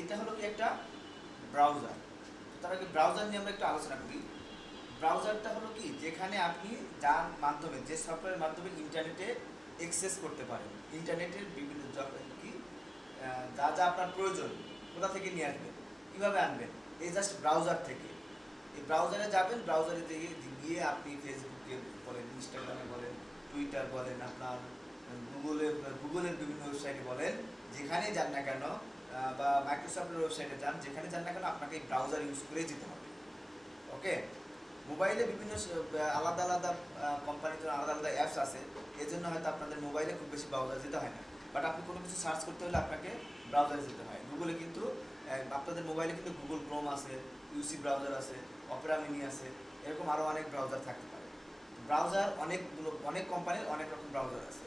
এটা হলো কি একটা ব্রাউজার। তার আগে ব্রাউজার নিয়ে আমরা একটু আলোচনা করি। ব্রাউজারটা হলো কি, যেখানে আপনি যার মাধ্যমে, যে সফটওয়্যারের মাধ্যমে ইন্টারনেটে অ্যাক্সেস করতে পারেন, ইন্টারনেটের বিভিন্ন কি যা যা আপনার প্রয়োজন কোথা থেকে নিয়ে আসবেন, কীভাবে আনবেন, এই জাস্ট ব্রাউজার থেকে। এই ব্রাউজারে যাবেন, ব্রাউজারে গিয়ে আপনি ফেসবুকে বলেন, ইনস্টাগ্রামে বলেন, টুইটার বলেন, আপনার গুগলের বিভিন্ন ওয়েবসাইটে বলেন, যেখানে যান না কেন, বা মাইক্রোসফটের ওয়েবসাইটে যান, যেখানে যান না কেন আপনাকে এই ব্রাউজার ইউজ করেই যেতে হবে। ওকে। মোবাইলে বিভিন্ন আলাদা আলাদা কোম্পানির জন্য আলাদা আলাদা অ্যাপস আছে, এই জন্য হয়তো আপনাদের মোবাইলে খুব বেশি ব্রাউজার যেতে হয় না। বাট আপনি কোনো কিছু সার্চ করতে হলে আপনাকে ব্রাউজারে যেতে হয়। গুগলে কিন্তু আপনাদের মোবাইলে কিন্তু গুগল ক্রোম আছে, ইউসি ব্রাউজার আছে, অপেরা মিনি আছে, এরকম আরও অনেক ব্রাউজার থাকতে পারে। ব্রাউজার অনেক কোম্পানির অনেক রকম ব্রাউজার আছে।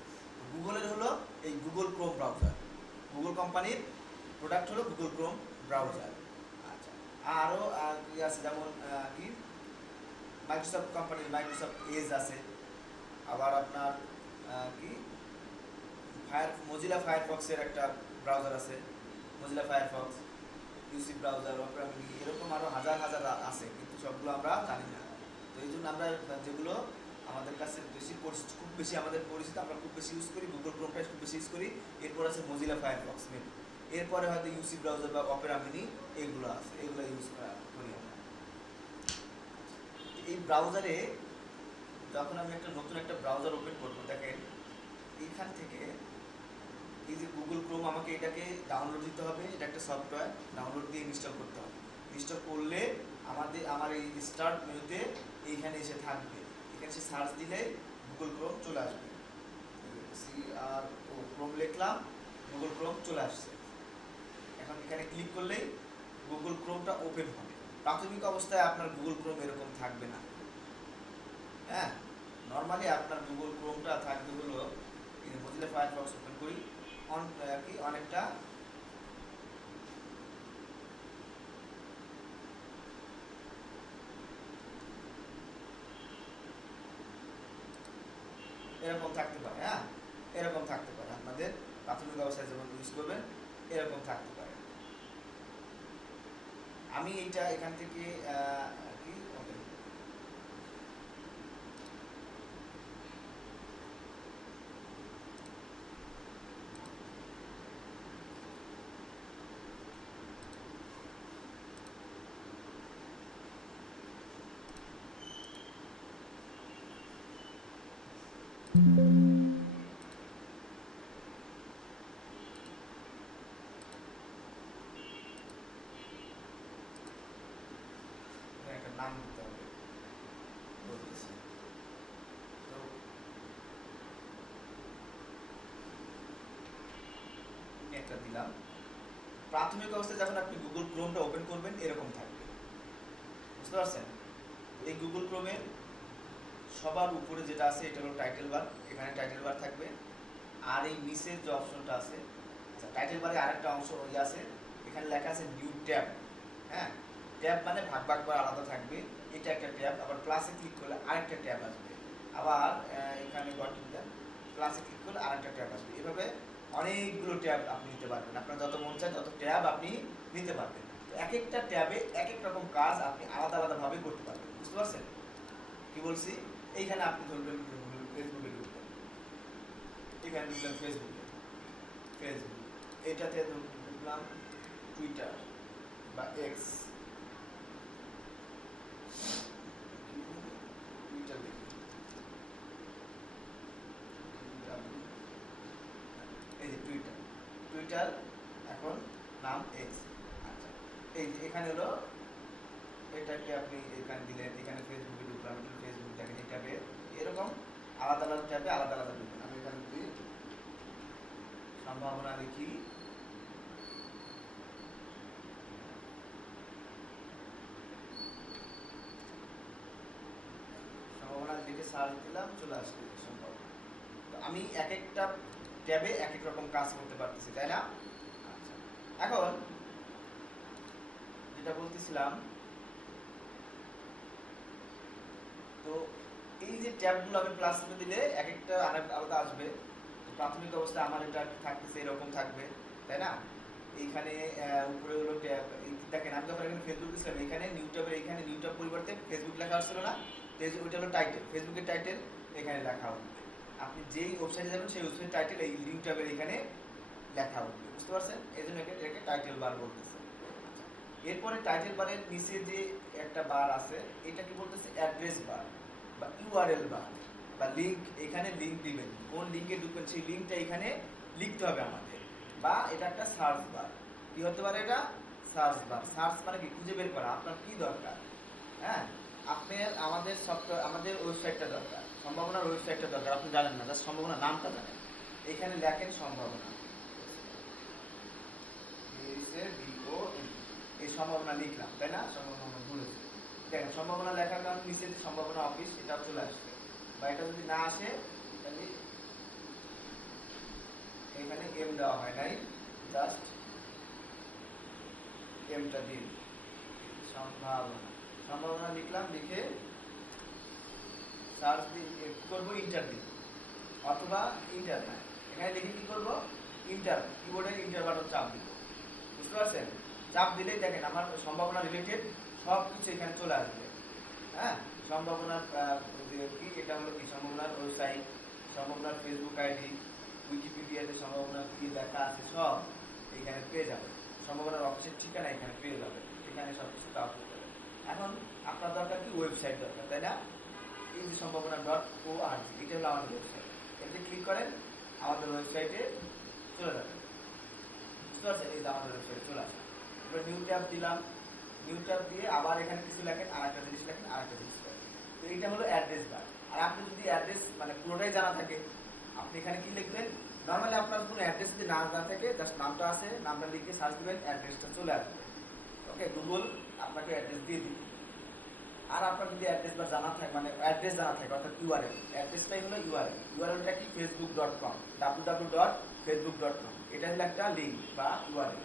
গুগলের হলো এই গুগল ক্রোম ব্রাউজার, গুগল কোম্পানির প্রোডাক্ট হলো গুগল ক্রোম ব্রাউজার। আচ্ছা, আরও কি আছে, যেমন কি মাইক্রোসফট কোম্পানির মাইক্রোসফট এজ আছে, আবার আপনার কি মজিলা ফায়ারফক্সের একটা ব্রাউজার আছে, Mozilla Firefox, UC browser, Opera mini, এরকম আরও হাজার হাজার আছে, কিন্তু সবগুলো আমরা জানি না। তো এই জন্য আমরা যেগুলো আমাদের কাছে বেশি পরিচিত, খুব বেশি আমাদের পরিচিত, আমরা খুব বেশি ইউজ করি, গুগল ক্রোমটা খুব বেশি ইউজ করি, এরপর আছে মজিলা ফায়ারফক্স মেন, এরপরে হয়তো ইউসি ব্রাউজার বা অপেরা মিনি, এগুলো আছে, এগুলো ইউজ করি আমরা। এই ব্রাউজারে যখন আমি নতুন একটা ব্রাউজার ওপেন করবো, দেখেন এইখান থেকে এই যে গুগল ক্রোম, আমাকে এটাকে ডাউনলোড দিতে হবে, এটা একটা সফটওয়্যার, ডাউনলোড দিয়ে ইনস্টল করতে হবে। ইনস্টল করলে আমার এই স্টার্ট মেনুতে এইখানে এসে থাকবে, এখানে এসে সার্চ দিলে গুগল ক্রোম চলে আসবে। ক্রোম লিখলাম, গুগল ক্রোম চলে আসছে। এখন এখানে ক্লিক করলেই গুগল ক্রোমটা ওপেন হবে। প্রাথমিক অবস্থায় আপনার গুগল ক্রোম এরকম থাকবে না। হ্যাঁ, নর্মালি আপনার গুগল ক্রোমটা থাকবে হলো, মজিলা ফায়ারফক্স ওপেন করি, অনেকটা এরকম থাকতে পারে। হ্যাঁ, এরকম থাকতে পারে, আপনাদের প্রাথমিক অবস্থায় যখন ইউজ করবেন এরকম থাকতে পারে। আমি এইটা এখান থেকে কি একটা নাম দিতে হবে, বলতেছি। তো একটা দিলাম। প্রাথমিক অবস্থায় যখন আপনি গুগল ক্রোমটা ওপেন করবেন এরকম থাকবে, বুঝতে পারছেন? এই গুগল ক্রোমের সবার উপরে যেটা আছে এটা হলো টাইটেল বার, এখানে টাইটেল বার থাকবে। আর এই নিচের যে অপশনটা আছে, আচ্ছা, টাইটেল বারে আরেকটা অংশ আছে, এখানে লেখা আছে নিউ ট্যাব। হ্যাঁ, ট্যাব মানে ভাগ ভাগ করে আলাদা থাকবে, এটা একটা ট্যাব। আবার প্লাসে ক্লিক করলে আরেকটা ট্যাব আসবে। আবার এখানে প্লাসে ক্লিক করলে আরেকটা ট্যাব আসবে। এভাবে অনেকগুলো ট্যাব আপনি নিতে পারবেন, আপনার যত মন চায় তত ট্যাব আপনি নিতে পারবেন। এক একটা ট্যাবে এক এক রকম কাজ আপনি আলাদা আলাদাভাবে করতে পারবেন, বুঝতে পারছেন কি বলছি? এইখানে আপনি ধরবেন ফেসবুকে ঢুকবেন, এখানে ঢুকলেন ফেসবুক, এটাতে ঢুকলাম টুইটার বা এক্স, টুইটার দেখি, এই যে টুইটার এখন নাম এক্স। আচ্ছা, এই যে এখানে হলো, এটাকে আপনি এখানে দিলেন, এখানে ফেসবুকে ঢুকলাম, ফেসবুক দেখেন এই ট্যাবে এরকম আলাদা আলাদা ট্যাবে আলাদা আলাদা ঢুকবেন। আমি এখানে যদি সম্ভাবনা লিখি, সম্ভাবনা লিখে সার্চ দিলাম, চলে আসবে সম্ভাবনা। তো আমি এক একটা ট্যাবে এক এক রকম কাজ করতে পারতেছি, তাই না? আচ্ছা, এখন যেটা বলতেছিলাম, তো এই যে ট্যাবগুলো আমি প্লাস করে দিলে এক একটা আলাদা আসবে। তো প্রাথমিক অবস্থায় আমার এটা থাকতেছে এরকম থাকবে, তাই না? এইখানে উপরে হলো ট্যাব, দেখেন আমি যখন এখানে ফেসবুক দিয়েছিলাম এখানে নিউ ট্যাবের এখানে নিউ ট্যাব পরিবর্তে ফেসবুক লেখা আসছিল না, তো ওইটা হলো টাইটেল, ফেসবুকের টাইটেল এখানে লেখা হবে। আপনি যেই ওয়েবসাইটে যাবেন সেই ওয়েবসাইট টাইটেল এই নিউ ট্যাবের এখানে লেখা হবে, বুঝতে পারছেন? এই জন্য এটাকে টাইটেল বার বলতেছে। এরপরে টাইটেল বারের নিচে যে একটা বার আছে এটা কি বলতেছে অ্যাড্রেস বার বা ইউআরএল বার বা লিংক, এখানে লিংক দিবেন, কোন লিংকে ঢুকবেন সেই লিংকটা এখানে লিখতে হবে আমাদের। বা এটা একটা সার্চ বার, কি হতে পারে এটা? Search bar. সার্চ মানে কি? খুঁজে বের করা আপনার কি দরকার। হ্যাঁ, আপনার আমাদের সফটওয়্যার, আমাদের ওয়েবসাইটটা দরকার, সম্ভাবনার ওয়েবসাইটটা দরকার, আপনি জানেন না, জাস্ট সম্ভাবনা নামটা জানেন, এখানে লেখেন সম্ভাবনা, এই সম্ভাবনা লিখলাম, তাই না? সম্ভাবনা ভুলেছি, দেখেন সম্ভাবনা লেখার কারণে নিচে যে সম্ভাবনা অফিস এটাও চলে আসবে। বা এটা যদি না আসে তাহলে এখানে এম দেওয়া হয় নাই, জাস্ট এমটা দিন, সম্ভাবনা, সম্ভাবনা লিখলাম, লিখে সার্চ দিন, করবো ইন্টার দিন, অথবা ইন্টার না, এখানে লিখে কি করবো? ইন্টার, কিবোর্ডের ইন্টার বাটন চাপ দিব, বুঝতে পারছেন? চাপ দিলেই দেখেন আমার সম্ভাবনা রিলেটেড সব কিছু এখানে চলে আসবে। হ্যাঁ, সম্ভাবনার কি, এটা হলো কি সম্ভাবনার ওয়েবসাইট, সম্ভাবনার ফেসবুক আইডি, উইকিপিডিয়াতে সম্ভাবনার কি লেখা আছে সব এখানে পেয়ে যাবে, সম্ভাবনার অফিসের ঠিকানা এখানে পেয়ে যাবে, এখানে সব কিছু আপলোড করে। এখন আপনার দরকার কি? ওয়েবসাইট দরকার, তাই না? এই যে সম্ভাবনা .org, এটা হলো আমাদের ওয়েবসাইট, এতে ক্লিক করেন আমাদের ওয়েবসাইটে চলে যাবে, বুঝতে পারছেন? এই যে আমাদের ওয়েবসাইটে চলে আসে। এবার নিউ ট্যাব দিলাম, নিউ ট্যাব দিয়ে আবার এখানে কিছু লেখেন, আর একটা জিনিস লেখেন, আর একটা জিনিস লেখেন, তো এইটা হলো অ্যাড্রেস বার। আর আপনি যদি অ্যাড্রেস মানে পুরোটাই জানা থাকে, আপনি এখানে কি লিখবেন? নর্মালি আপনার কোনো অ্যাড্রেস যদি না জানা থাকে, জাস্ট নামটা আছে, নামটা লিখে সার্চ দিবেন, অ্যাড্রেসটা চলে আসবে। ওকে, গুগল আপনাকে অ্যাড্রেস দিয়ে দিবে। আর আপনার যদি অ্যাড্রেস বার জানা থাকে, মানে অ্যাড্রেস জানা থাকে, অর্থাৎ ইউআরএল, অ্যাড্রেসটাই হলো ইউআরএল। ইউআরএলটা কি? facebook.com, www.facebook.com, এটা হলো একটা লিঙ্ক বা ইউআরএল,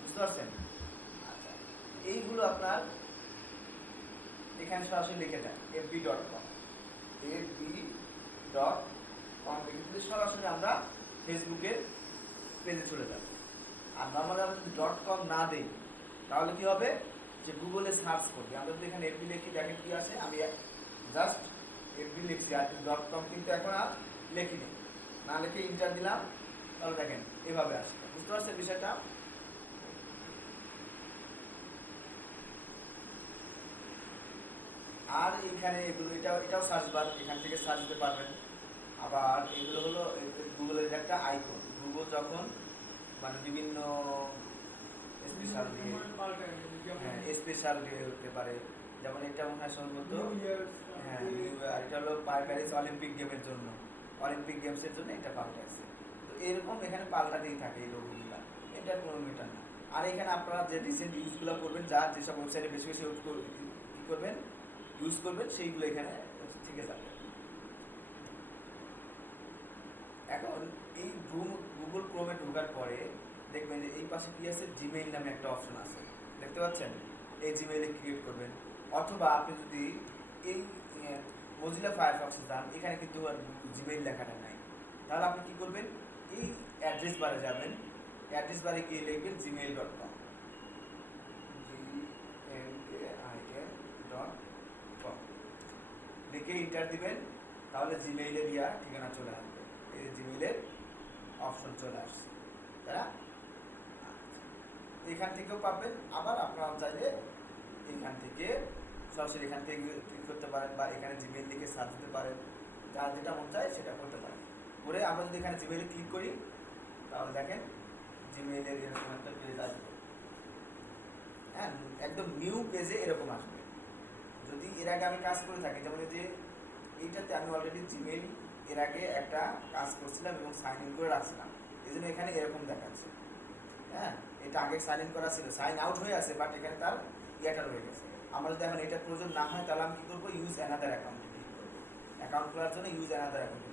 বুঝতে পারছেন? আচ্ছা, এইগুলো আপনার এখানে সরাসরি লিখে দেন fb.com, fb.com লিখে সরাসরি আমরা ফেসবুকের পেজে চলে যাব। আর নর্মালি আমরা যদি .com না দিই তাহলে কি হবে? যে গুগলে সার্চ করবে, আমরা যদি এখানে এফবি লিখি দেখেন কি আসে, আমি জাস্ট এফবি লিখছি আর .com কিন্তু এখন আর লিখিনি, না লিখে ইন্টার দিলাম, তাহলে দেখেন এভাবে আসে, বুঝতে পারছেন বিষয়টা? আর এইখানে এগুলো, এটাও সার্চ বার, এখান থেকে সার্চ দিতে পারবেন। আবার এগুলো হলো গুগলের একটা আইকন, গুগল যখন মানে বিভিন্ন স্পেশাল ডে, হ্যাঁ স্পেশাল ডে হতে পারে, যেমন এটা মনে হয় সম্ভবত, হ্যাঁ এটা হলো প্যারিস অলিম্পিক গেমের জন্য, অলিম্পিক গেমসের জন্য এটা পাল্টাচ্ছে। তো এরকম এখানে পাল্টাতেই থাকে এই লোগোগুলো, এটা কোনো মিটার না। আর এখানে আপনারা যে রিসেন্ট ইউজগুলো করবেন, যা যেসব ওয়েবসাইটে বেশি বেশি কী করবেন, ইউজ করবেন, সেইগুলো এখানে থেকে যাবে। এখন এই গুগল ক্রোমে ঢোকার পরে দেখবেন যে এই পাশে কি আছে, জিমেইল নামে একটা অপশন আছে, দেখতে পাচ্ছেন? এই জিমেইলে ক্রিয়েট করবেন। অথবা আপনি যদি এই মজিলা ফায়ারফক্সে যান, এখানে কিন্তু আর জিমেইল লেখাটা নাই, তাহলে আপনি কি করবেন? এই অ্যাড্রেস বারে যাবেন, অ্যাড্রেস বারে গিয়ে লিখবেন gmail.com, gmail.com লিখে ইন্টার দিবেন, তাহলে জিমেইলের ঠিকানা চলে আসবে, এই জিমেইলের অপশন চলে আসছে, তাই না? এখান থেকেও পাবেন, আবার আপনারা চাইলে এখান থেকে সরাসরি এখান থেকে ক্লিক করতে পারেন, বা এখানে জিমেইল লিখে সার্চ দিতে পারেন, যার যেটা মন চায় সেটা করতে পারেন। করে আমরা যদি এখানে জিমেইলে ক্লিক করি তাহলে দেখেন জিমেইলের এরকম একটা পেজ আসবে, হ্যাঁ একদম নিউ পেজে এরকম আসবে। যদি এর আগে আমি কাজ করে থাকি, যেমন যে এইটাতে আমি অলরেডি জিমেইল এর আগে একটা কাজ করছিলাম এবং সাইন ইন করে রাখছিলাম, এই জন্য এখানে এরকম দেখাচ্ছে। হ্যাঁ, এটা আগে সাইন ইন করা ছিল, সাইন আউট হয়ে আছে, বাট এখানে তার ইয়েটা রয়ে গেছে। আমরা যদি এখন এটা প্রয়োজন না হয় তাহলে আমি কী করবো? ইউজ অ্যানাদার অ্যাকাউন্টে ক্লিক করবো, অ্যাকাউন্ট খোলার জন্য ইউজ অ্যানাদার অ্যাকাউন্টে,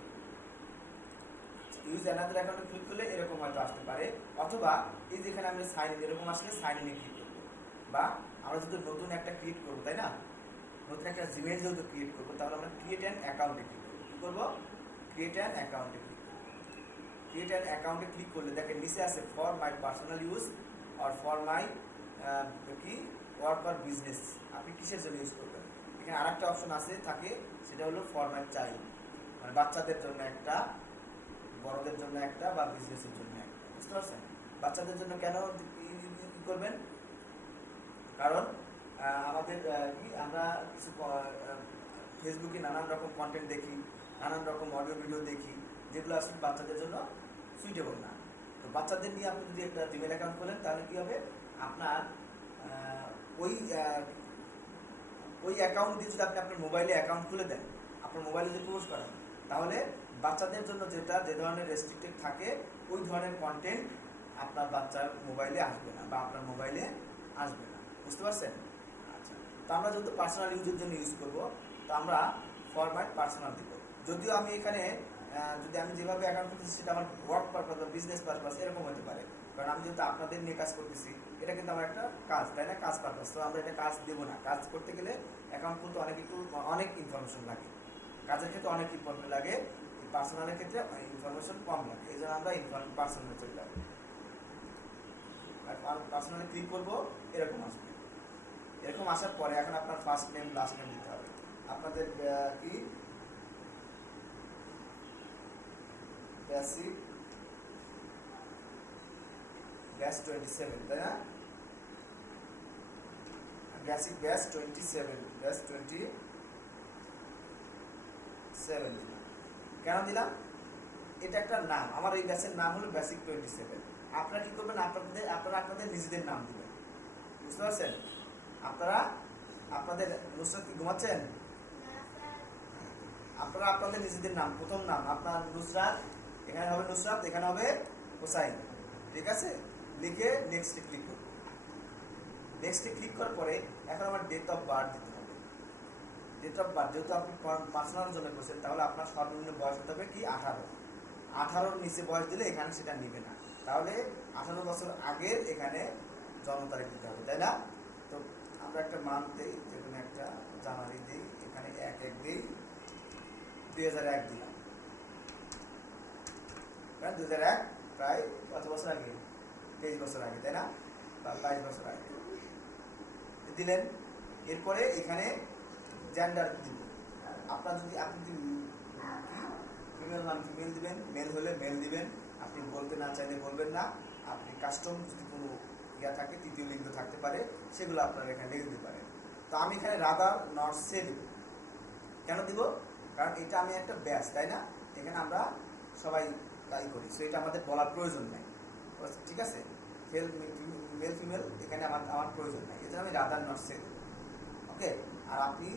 ইউজ অ্যানাদার অ্যাকাউন্টে ক্লিক করলে এরকম হয়তো আসতে পারে। অথবা এই যেখানে আমরা সাইন ইন এরকম আসলে সাইন ইনে ক্লিক করবো। বা আমরা যদি নতুন একটা ক্রিয়েট করবো, তাই না? নতুন একটা জিমেইল যেহেতু ক্রিয়েট করবো, তাহলে আমরা ক্রিয়েট অ্যান অ্যাকাউন্টে ক্লিক করবো। কী করবো? ক্রিয়েট অ্যান অ্যাকাউন্টে ক্লিক করবো। ক্রিয়েট অ্যান অ্যাকাউন্টে ক্লিক করলে দেখেন নিচে আছে ফর মাই পার্সোনাল ইউজ আর ফর মাই কি ওয়ার্ক অর বিজনেস, আপনি কিসের জন্য ইউজ করবেন। এখানে আরেকটা অপশন আছে থাকে, সেটা হলো ফর মাই চাইল্ড, মানে বাচ্চাদের জন্য একটা, বড়দের জন্য একটা, বা বিজনেসের জন্য একটা, বুঝতে পারছেন। বাচ্চাদের জন্য কেন কি করবেন, কারণ আমাদের কি আমরা কিছু ফেসবুকে নানান রকম কন্টেন্ট দেখি, নানান রকম অডিও ভিডিও দেখি, যেগুলো আসলে বাচ্চাদের জন্য সুইটেবল না। তো বাচ্চাদের নিয়ে আপনি যদি একটা জিমেল অ্যাকাউন্ট খোলেন তাহলে কী হবে, আপনার ওই ওই অ্যাকাউন্ট দিয়ে যদি আপনি আপনার মোবাইলে অ্যাকাউন্ট খুলে দেন, আপনার মোবাইলে যদি প্রবেশ করেন, তাহলে বাচ্চাদের জন্য যে ধরনের রেস্ট্রিক্টেড থাকে ওই ধরনের কন্টেন্ট আপনার বাচ্চার মোবাইলে আসবে না, বা আপনার মোবাইলে আসবে না, বুঝতে পারছেন। আচ্ছা, তো আমরা যেহেতু পার্সোনাল ইউজের জন্য ইউজ করবো, তো আমরা ফরম্যাট পার্সোনাল দিব। যদিও আমি এখানে যদি আমি যেভাবে অ্যাকাউন্ট করতেছি সেটা আমার ওয়ার্ক পারপাস বা বিজনেস পারপাস এরকম হতে পারে, কারণ আমি যেহেতু আপনাদের নিয়ে কাজ করতেছি, এটা কিন্তু আমার একটা কাজ, তাই না, কাজ পারপাস। তো আমরা এটা কাজ দেবো না। কাজ করতে গেলে অ্যাকাউন্ট খুলতে অনেক ইনফরমেশন লাগে, কাজের ক্ষেত্রে অনেক ইম্পর্টেন্ট লাগে, পার্সোনালের ক্ষেত্রে ইনফরমেশন কম লাগে, এই জন্য আমরা পার্সোনালে চলে যাবো। আর পার্সোনালে ক্লিক করবো, এরকম আসবে। এরকম আসার পরে এখন আপনার ফার্স্ট নেম লাস্ট নেম দিতে হবে। আপনাদের কি বেসিক ব্যাচ 27, তাই না, বেসিক ব্যাচ 27, ব্যাচ 27 দিলাম। কেন দিলাম, এটা একটা নাম, আমার এই ব্যাচের নাম হলো বেসিক 27। আপনারা কি করবেন, আপনারা আপনাদের নিজেদের নাম দিবেন, বুঝতে পারছেন। আপনারা আপনাদের, নুসরাত কি ঘুমাচ্ছেন, আপনারা আপনাদের নিজেদের নাম, প্রথম নাম আপনার নুসরাত, এখানে হবে নুসরাত, এখানে হবে হোসাইন, ঠিক আছে, লিখে নেক্সটে ক্লিক করব। নেক্সটে ক্লিক করার পরে এখন আমার ডেট অফ বার্থ দিতে হবে। ডেট অফ বার্থ যেহেতু আপনি পার্সোনাল জন্য করছেন, তাহলে আপনার সর্বনিম্ন বয়স হতে হবে কি 18। 18-র নিচে বয়স দিলে এখানে সেটা নিবে না, তাহলে 18 বছর আগের এখানে জন্ম তারিখ দিতে হবে, তাই না। তো আমরা একটা মান্থ দিই, যে কোনো একটা জানুয়ারি দিই, এখানে 1/1 দিই, 2001 দিলাম, কারণ 2001 প্রায় কত বছর আগে, 23 বছর আগে, তাই না, বা 22 বছর আগে দিলেন। এরপরে এখানে জেন্ডার দিব, আপনার যদি আপনি ফিমেল মান ফিমেল দিবেন, মেল হলে মেল দিবেন, আপনি বলতে না চাইলে বলবেন না, আপনি কাস্টম যদি কোনো ইয়া থাকে, তৃতীয় লিঙ্গ থাকতে পারে, সেগুলো আপনারা এখানে লিখে দিতে পারেন। তো আমি এখানে রাদার নট সে দিব। কেন দিব, কারণ এটা আমি একটা ব্যাচ, তাই না, এখানে আমরা সবাই তাই করি, সো এটা আমাদের বলার প্রয়োজন নেই, ঠিক আছে। মেল ফিমেল এখানে আমার প্রয়োজন নেই, এই জন্য আমি রাদার নট সে দেব, ওকে। আর আপনি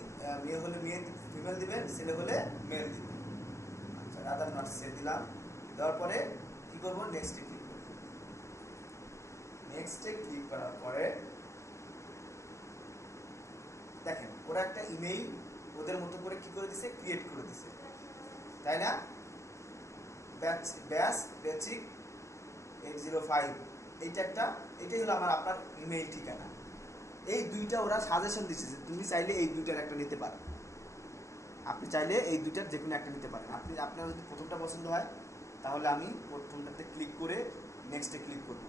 মেয়ে হলে মেয়ে ফিমেল দিবেন, ছেলে হলে মেল দিবেন। আচ্ছা, রাদার নট সে দিলাম। দেওয়ার পরে কি করবো, নেক্সটে ক্লিক করব। নেক্সটে ক্লিক করার পরে দেখেন ওরা একটা ইমেইল ওদের মতো করে কি করে দিছে, ক্রিয়েট করে দিছে, তাই না। ব্যাচ বেসিক 805, এটাই হলো আপনার ইমেইল ঠিকানা। এই দুইটা ওরা সাজেশন দিচ্ছে যে তুমি চাইলে এই দুইটার একটা নিতে পারো, আপনি চাইলে এই দুইটার যে কোনো একটা নিতে পারেন। আপনার যদি প্রথমটা পছন্দ হয়, তাহলে আমি প্রথমটাতে ক্লিক করে নেক্সটে ক্লিক করব।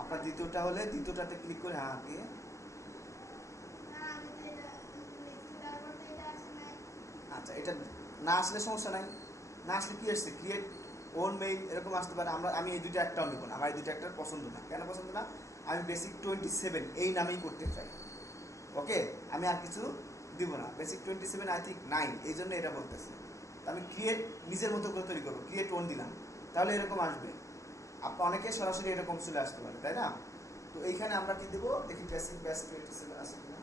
আপনার দ্বিতীয়টা হলে দ্বিতীয়টাতে ক্লিক করে, হ্যাঁ কি আচ্ছা, এটা না আসলে সমস্যা নাই, না আসলে কি আসছে, ক্রিয়েট ওন মেইল এরকম আসতে পারে। আমি এই দুইটা একটাও নেব না, আমার এই দুইটা একটা পছন্দ না। কেন পছন্দ না, আমি বেসিক 27 এই নামেই করতে চাই, ওকে। আমি আর কিছু দিব না, বেসিক 27 আই থিঙ্ক 9, এই জন্য এটা বলতেছে। আমি ক্রিয়েট নিজের মতো করে তৈরি করবো, ক্রিয়েট ওন দিলাম, তাহলে এরকম আসবে। আপনার অনেকে সরাসরি এরকম চলে আসতে পারে, তাই না। তো এইখানে আমরা কি দেবো, দেখি বেসিক ব্যাচ 27 আছে কিনা।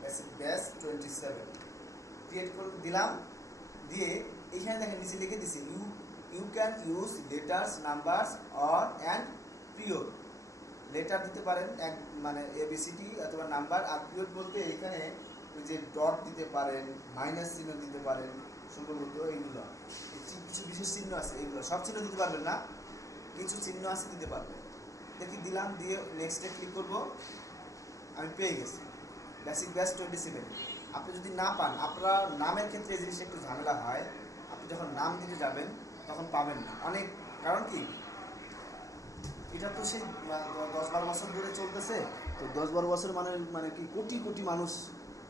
বেসিক ব্যাচ 27 ক্রিয়েট করে দিলাম। দিয়ে এইখানে দেখেন নিচে লিখে দিছি, you can use letters, numbers or and period. Letter দিতে পারেন, মানে ABCD অথবা নাম্বার, আর পিরিয়ড বলতে এখানে ওই যে ডট দিতে পারেন, মাইনাস চিহ্ন দিতে পারেন, সম্ভবত এইগুলো কিছু বিশেষ চিহ্ন আছে, এইগুলো সব চিহ্ন দিতে পারবেন না, কিছু চিহ্ন আছে দিতে পারবেন। দেখি দিলাম, দিয়ে নেক্সটে ক্লিক করব। আমি পেয়ে গেছি বেসিক ব্যাচ 27। আপনি যদি না পান, আপনার নামের ক্ষেত্রে এই জিনিসটা একটু ঝামেলা হয়। আপনি যখন নাম দিতে যাবেন তখন পাবেন না অনেক। কারণ কি, এটা তো সেই 10-12 বছর ধরে চলতেছে। তো 10-12 বছর মানে মানে কি কোটি কোটি মানুষ,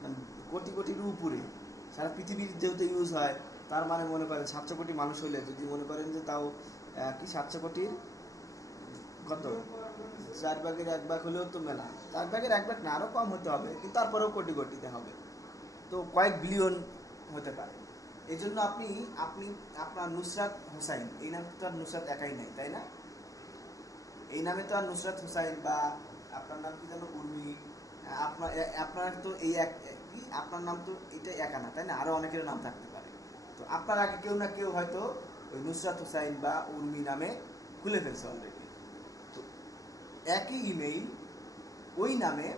মানে কোটি কোটির উপরে সারা পৃথিবীর যেহেতু ইউজ হয়, তার মানে মনে করেন 700 কোটি মানুষ হইলে যদি মনে করেন যে তাও কি 700 কোটির কত 4 ভাগের 1 ভাগ হলেও তো মেলা, 4 ভাগের 1 ভাগ না, আরও কম হতে হবে, কিন্তু তারপরেও কোটি কোটিতে হবে, তো কয়েক বিলিয়ন হতে পারে। এই জন্য আপনি আপনি আপনার নুসরাত হোসাইন, এই নাম তো আর নুসরাত একাই নাই, তাই না? এই নামে তো আর নুসরাত হোসাইন বা আপনার নাম কি যেন উর্মি, আপনার আপনার তো এই এক কি আপনার নাম তো এটা একা না, তাই না? আরও অনেকের নাম থাকতে পারে। তো আপনার আগে কেউ না কেউ হয়তো ওই নুসরাত হোসাইন বা উর্মি নামে খুলে ফেলছে অলরেডি। তো একই ইমেইল ওই নামে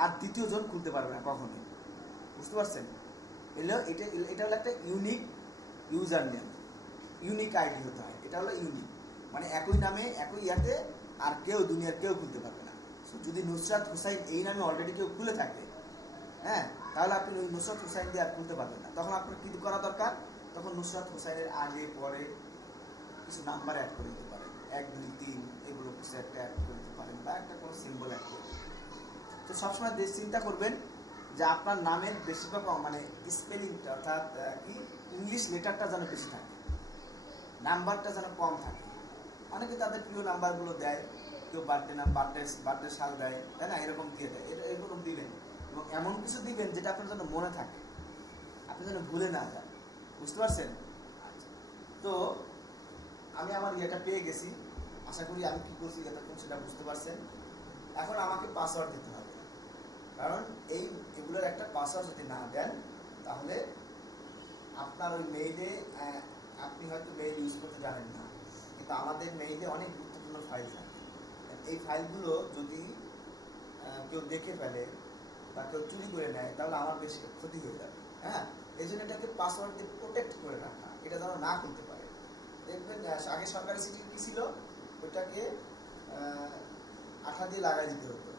আর দ্বিতীয় জন খুলতে পারবে না কখনোই। বুঝতে পারছেন? এটা এটা হলো একটা unique user name, unique ID হতে হয়। এটা হলো ইউনিক, মানে একই নামে একই ইয়াতে আর কেউ দুনিয়ার কেউ খুলতে পারবে না। যদি নুসরাত হুসাইন এই নামে অলরেডি কেউ খুলে থাকে, হ্যাঁ, তাহলে আপনি ওই নুসরাত হুসাইন দিয়ে আর খুলতে পারবেন না। তখন আপনার কী করা দরকার? তখন নুসরাত হুসাইনের আগে পরে কিছু নাম্বার অ্যাড করে দিতে পারেন, 1 2 3 এগুলো কিছু একটা অ্যাড করে দিতে পারেন, বা একটা কোনো সিম্বল অ্যাড করে দিতে পারেন। তো সবসময় চিন্তা করবেন যে আপনার নামের বেশিরভাগ মানে স্পেলিংটা, অর্থাৎ কি ইংলিশ লেটারটা যেন বেশি থাকে, নাম্বারটা যেন কম থাকে। অনেকে তাদের প্রিয় নাম্বারগুলো দেয়, কেউ বার্থডে সাল দেয়, তাই না? এরকম দিয়ে দেয়। এরকম দিবেন, এবং এমন কিছু দিবেন যেটা আপনার যেন মনে থাকে, আপনি যেন ভুলে না যান। বুঝতে পারছেন? আচ্ছা, তো আমি আমার ইয়েটা পেয়ে গেছি, আশা করি আমি কী করছি এতক্ষণ সেটা বুঝতে পারছেন। এখন আমাকে পাসওয়ার্ড দিতে হবে, কারণ এগুলোর একটা পাসওয়ার্ড যদি না দেন তাহলে আপনার ওই মেইলে, আপনি হয়তো মেইল ইউজ করতে জানেন না, কিন্তু আমাদের মেইলে অনেক গুরুত্বপূর্ণ ফাইল থাকে। এই ফাইলগুলো যদি কেউ দেখে ফেলে বা কেউ চুরি করে নেয়, তাহলে আমার বেশি ক্ষতি হয়ে যাবে। হ্যাঁ, এই জন্য এটাকে পাসওয়ার্ড দিয়ে প্রোটেক্ট করে রাখা, এটা যেন না করতে পারে। দেখবেন আগে সরকারি চিঠি কী ছিল, ওটাকে আঠা দিয়ে লাগাই দিতে হতো।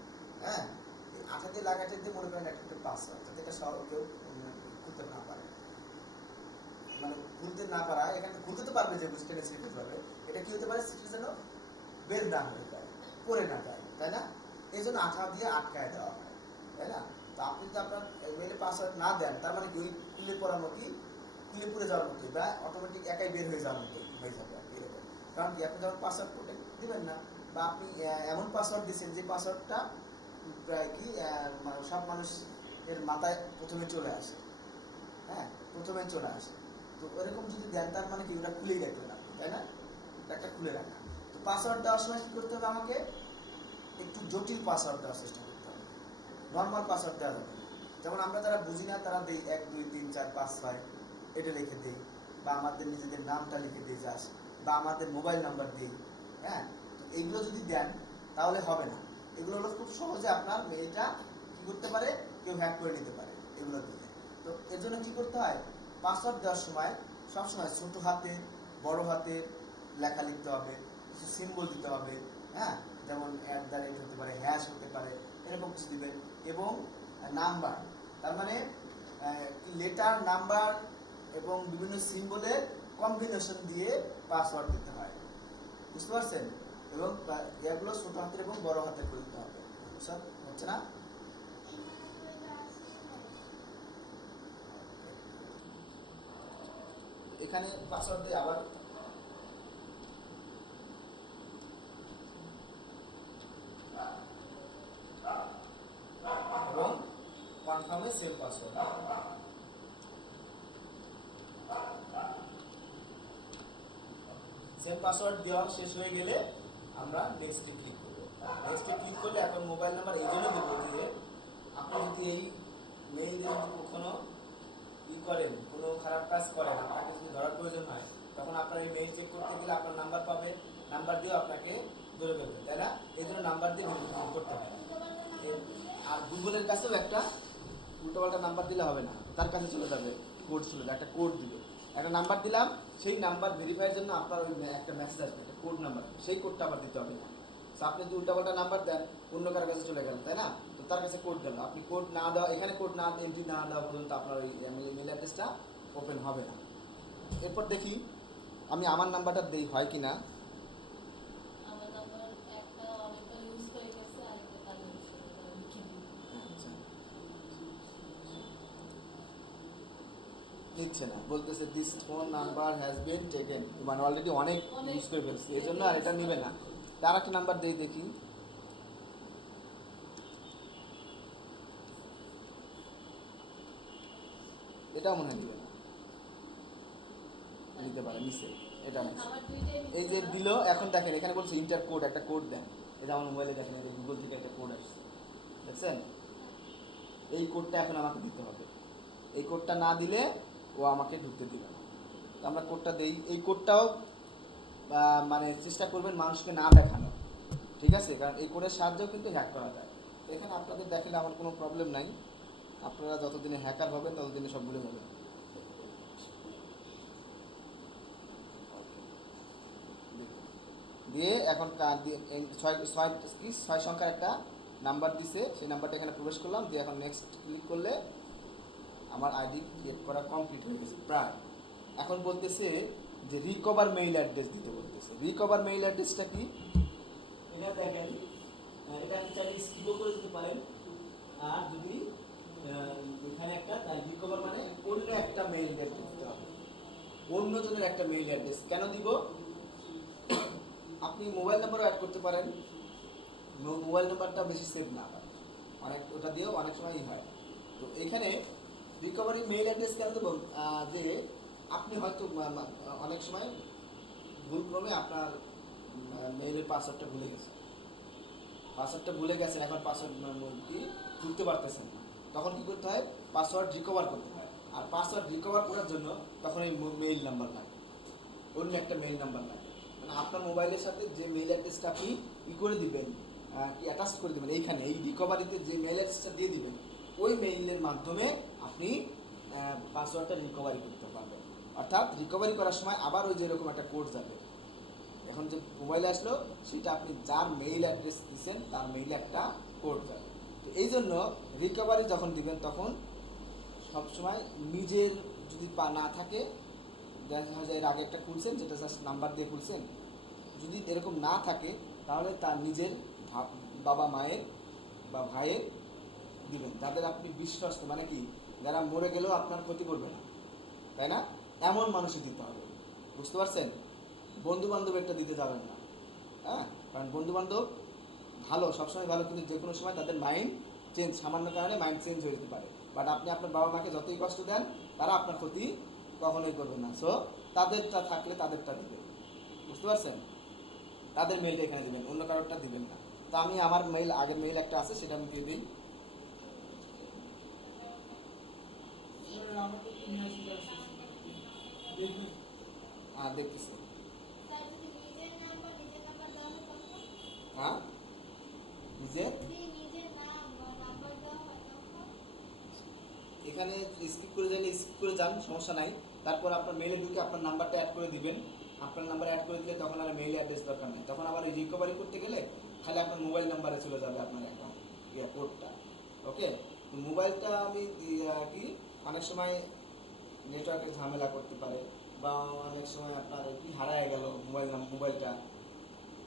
হ্যাঁ, এই আঠা দিয়ে লাগাইতে দিয়ে মনে করেন একটা পাসওয়ার্ড, যাতে এটা সব কেউ খুলতে না পারে। মানে খুলতে না পারা, এখানে খুলতে তো পারবে, যে বুঝতে সিক্রেট পারবে, এটা কি হতে পারে, সিক্রেট যেন বের না হয়ে যায়, পড়ে না যায়, তাই না? এই জন্য আঠা দিয়ে আটকায় দেওয়া হয়, তাই না? তো আপনি যদি আপনার মেইলে পাসওয়ার্ড না দেন, তার মানে কি ওই খুলে পড়ার মতোই, খুলে পড়ে যাওয়ার মতোই, বা অটোমেটিক একাই বের হয়ে যাওয়ার মতোই হয়ে যাবে এরকম। কারণ কি, আপনি যখন পাসওয়ার্ড প্রোটেক্ট দিবেন না, বা আপনি এমন পাসওয়ার্ড দিচ্ছেন যে পাসওয়ার্ডটা প্রায় কি সব মানুষের মাথায় প্রথমে চলে আসে, হ্যাঁ, প্রথমে চলে আসে। তো এরকম যদি দেন, তার মানে কি ওটা খুলেই রাখলেন আপনি, তাই না? একটা খুলে রাখা। তো পাসওয়ার্ড দেওয়ার সময় কী করতে হবে, আমাকে একটু জটিল পাসওয়ার্ড দেওয়ার চেষ্টা করতে হবে, নর্মাল পাসওয়ার্ড দেওয়া যাবে না। যেমন আমরা যারা বুঝি না তারা দিই 1 2 3 4 5 6 এটা লিখে দিই, বা আমাদের নিজেদের নামটা লিখে দিই যাস, বা আমাদের মোবাইল নাম্বার দিই। হ্যাঁ, তো এইগুলো যদি দেন তাহলে হবে না। এগুলো হলো খুব সহজে আপনার মেইলটা কী করতে পারে, কেউ হ্যাক করে নিতে পারে এগুলো দিলে। তো এর জন্য কী করতে হয়, পাসওয়ার্ড দেওয়ার সময় সবসময় ছোটো হাতের বড় হাতের লেখা লিখতে হবে, কিছু সিম্বল দিতে হবে। হ্যাঁ, যেমন @ হতে পারে, হ্যাশ হতে পারে, এরকম কিছু দিবেন। এবং নাম্বার, তার মানে লেটার, নাম্বার এবং বিভিন্ন সিম্বলের কম্বিনেশন দিয়ে পাসওয়ার্ড দিতে হয়। বুঝতে পারছেন? এবং এগুলো ছোটো হাতের এবং বড় হাতের করে দিতে হবে। সব হচ্ছে না? এখানে পাসওয়ার্ড দিয়ে আবার এবং কনফার্মে সেভ পাসওয়ার্ড। সেভ পাসওয়ার্ড দেওয়া শেষ হয়ে গেলে আমরা নেক্সটে ক্লিক করব। নেক্সটে ক্লিক করলে এখন মোবাইল নাম্বার এই জন্য দেবো যে আপনি যদি এই মেইল দিয়ে যদি কখনো করেন, কোনো খারাপ কাজ করেন, আপনাকে যদি ধরার প্রয়োজন হয়, তখন আপনার এই মেইল চেক করতে গেলে আপনার নাম্বার পাবে, নাম্বার দিয়েও আপনাকে ধরে ফেলবে, তাই না? এই জন্য নাম্বার দিয়ে ভেরিফিকেশন করতে হয়। আর গুগলের কাছেও একটা উল্টোপাল্টা নাম্বার দিলে হবে না, তার কাছে চলে যাবে, কোড চলে যাবে, একটা কোড দিল, একটা নাম্বার দিলাম, সেই নাম্বার ভেরিফাইয়ের জন্য আপনার ওই একটা মেসেজ আসবে, একটা কোড নাম্বার, সেই কোডটা আবার দিতে হবে না। তো আপনি যদি উল্টাপাল্টা নাম্বার দেন, অন্য কারোর কাছে চলে গেল, তাই না? তো তার কাছে কোড গেল, আপনি কোড না দেওয়া, এখানে কোড না এন্ট্রি না দেওয়া পর্যন্ত আপনার ওই ইমেল অ্যাড্রেসটা ওপেন হবে না। এরপর দেখি আমি আমার নাম্বারটা দেই হয় কি না। আমার নাম্বার একটা অনেকটা ইউজ হয়ে গেছে, আরেকটা কাজ হচ্ছে লিখে দিই। আচ্ছা, নিচ্ছে না, বলতেছে this phone number has been taken, মানে অলরেডি অনেক ইউজ করে ফেলছি, এই জন্য আর এটা নিবে না। তার একটা নাম্বার দেই দেখি। এটাও মনে হয় নিবে না, নিতে পারে নিচে, এটা নিচ্ছে। আমার দুইটাই এই যে নিচ্ছে না। দিল, এখন দেখেন এখানে বলছে ইন্টার কোড, একটা কোড দেন। এটা আমার মোবাইলে দেখেন, এই যে গুগল থেকে একটা কোড আসছে, দেখছেন? এই কোডটা এখন আমাকে দিতে হবে, এই কোডটা না দিলে ও আমাকে ঢুকতে দিবে না। তো আমরা কোডটা দেই, এই কোডটাও মানে চেষ্টা করবেন মানুষকে না দেখানো, ঠিক আছে? কারণ এই কোডের সাহায্যেও কিন্তু হ্যাক করা যায়। তো এখানে আপনাদের দেখালে আমার কোনো প্রবলেম নাই, আপনারা যতদিনে হ্যাকার হবেন ততদিনে সব ভুলে যাবেন। দিয়ে এখন ছয় সংখ্যার একটা নাম্বার দিছে, সেই নাম্বারটা এখানে প্রবেশ করলাম, দিয়ে এখন নেক্সট ক্লিক করলে আমার আইডি ক্রিয়েট করা কমপ্লিট হয়ে গেছে প্রায়। এখন বলতেছে যে রিকভার মেইল অ্যাড্রেস দিতে বলতেছে। রিকভার মেইল অ্যাড্রেসটা কি? এটা দেখেন, এটা আপনি চাইলে স্কিপও করে দিতে পারেন, আর যদি এখানে একটা রিকভার মানে অন্য একটা মেইল অ্যাড্রেস দিতে হবে, অন্যজনের একটা মেইল অ্যাড্রেস। কেন দিব? আপনি মোবাইল নাম্বারও অ্যাড করতে পারেন, মোবাইল নাম্বারটা বেশি সেভ না হয়, অনেক ওটা দিয়েও অনেক সময়ই হয়। তো এখানে রিকভারি মেইল অ্যাড্রেস কেন দেবো? যে আপনি হয়তো অনেক সময় ভুলক্রমে আপনার মেইলের পাসওয়ার্ডটা ভুলে গেছেন, এখন পাসওয়ার্ড কি ঢুকতে পারতেছেন না, তখন কী করতে হয়? পাসওয়ার্ড রিকভার করতে হয়। আর পাসওয়ার্ড রিকভার করার জন্য তখন এই মেইল নাম্বার লাগে, অন্য একটা মেইল নাম্বার লাগে। মানে আপনার মোবাইলের সাথে যে মেইল অ্যাড্রেসটা আপনি করে দিবেন, কি অ্যাটাচ করে দেবেন, এইখানে এই রিকভারিতে যে মেইল অ্যাড্রেসটা দিয়ে দিবেন, ওই মেইলের মাধ্যমে আপনি পাসওয়ার্ডটা রিকভারি করতে পারবেন। অর্থাৎ রিকভারি করার সময় আবার ওই যেরকম একটা কোড যাবে, এখন যে মোবাইলে আসলো সেটা আপনি যার মেইল অ্যাড্রেস দিচ্ছেন তার মেইলে একটা কোড যাবে। তো এই জন্য রিকভারি যখন দিবেন তখন সবসময় নিজের যদি না থাকে, দেখা যায় এর আগে একটা খুলছেন যেটা জাস্ট নাম্বার দিয়ে খুলছেন, যদি এরকম না থাকে তাহলে তার নিজের বাবা মায়ের বা ভাইয়ের দিবেন, যাদের আপনি বিশ্বস্ত, মানে কি যারা মরে গেলেও আপনার ক্ষতি করবে না, তাই না? এমন মানুষই দিতে হবে, বুঝতে পারছেন? বন্ধু বান্ধবেরটা দিতে যাবেন না, হ্যাঁ? কারণ বন্ধু বান্ধব ভালো, সবসময় ভালো, কিন্তু যে কোনো সময় তাদের মাইন্ড চেঞ্জ, সামান্য কারণে মাইন্ড চেঞ্জ হয়ে যেতে পারে। বাট আপনি আপনার বাবা মাকে যতই কষ্ট দেন, তারা আপনার ক্ষতি কখনোই করবে না। সো তাদেরটা থাকলে তাদেরটা দিবেন, বুঝতে পারছেন? তাদের মেইলটা এখানে দিবেন, অন্য কারোরটা দিবেন না। তো আমি আমার মেইল, আগের মেইল একটা আছে সেটা আমি দিয়ে দিই। দেখতেছি, হ্যাঁ নিজের এখানে স্কিপ করে যান, স্কিপ করে যান, সমস্যা নাই। তারপর আপনার মেইলে ঢুকে আপনার নাম্বারটা অ্যাড করে দিবেন। আপনার নাম্বার অ্যাড করে দিলে তখন আর মেইল অ্যাড্রেস দরকার নেই, তখন আবার এই রিকভারি করতে গেলে খালি আপনার মোবাইল নাম্বারে চলে যাবে আপনার অ্যাকাউন্ট কোডটা। ওকে, তো মোবাইলটা আমি কি অনেক সময় নেটওয়ার্কের ঝামেলা করতে পারে, বা অনেক সময় আপনার কি হারায় গেল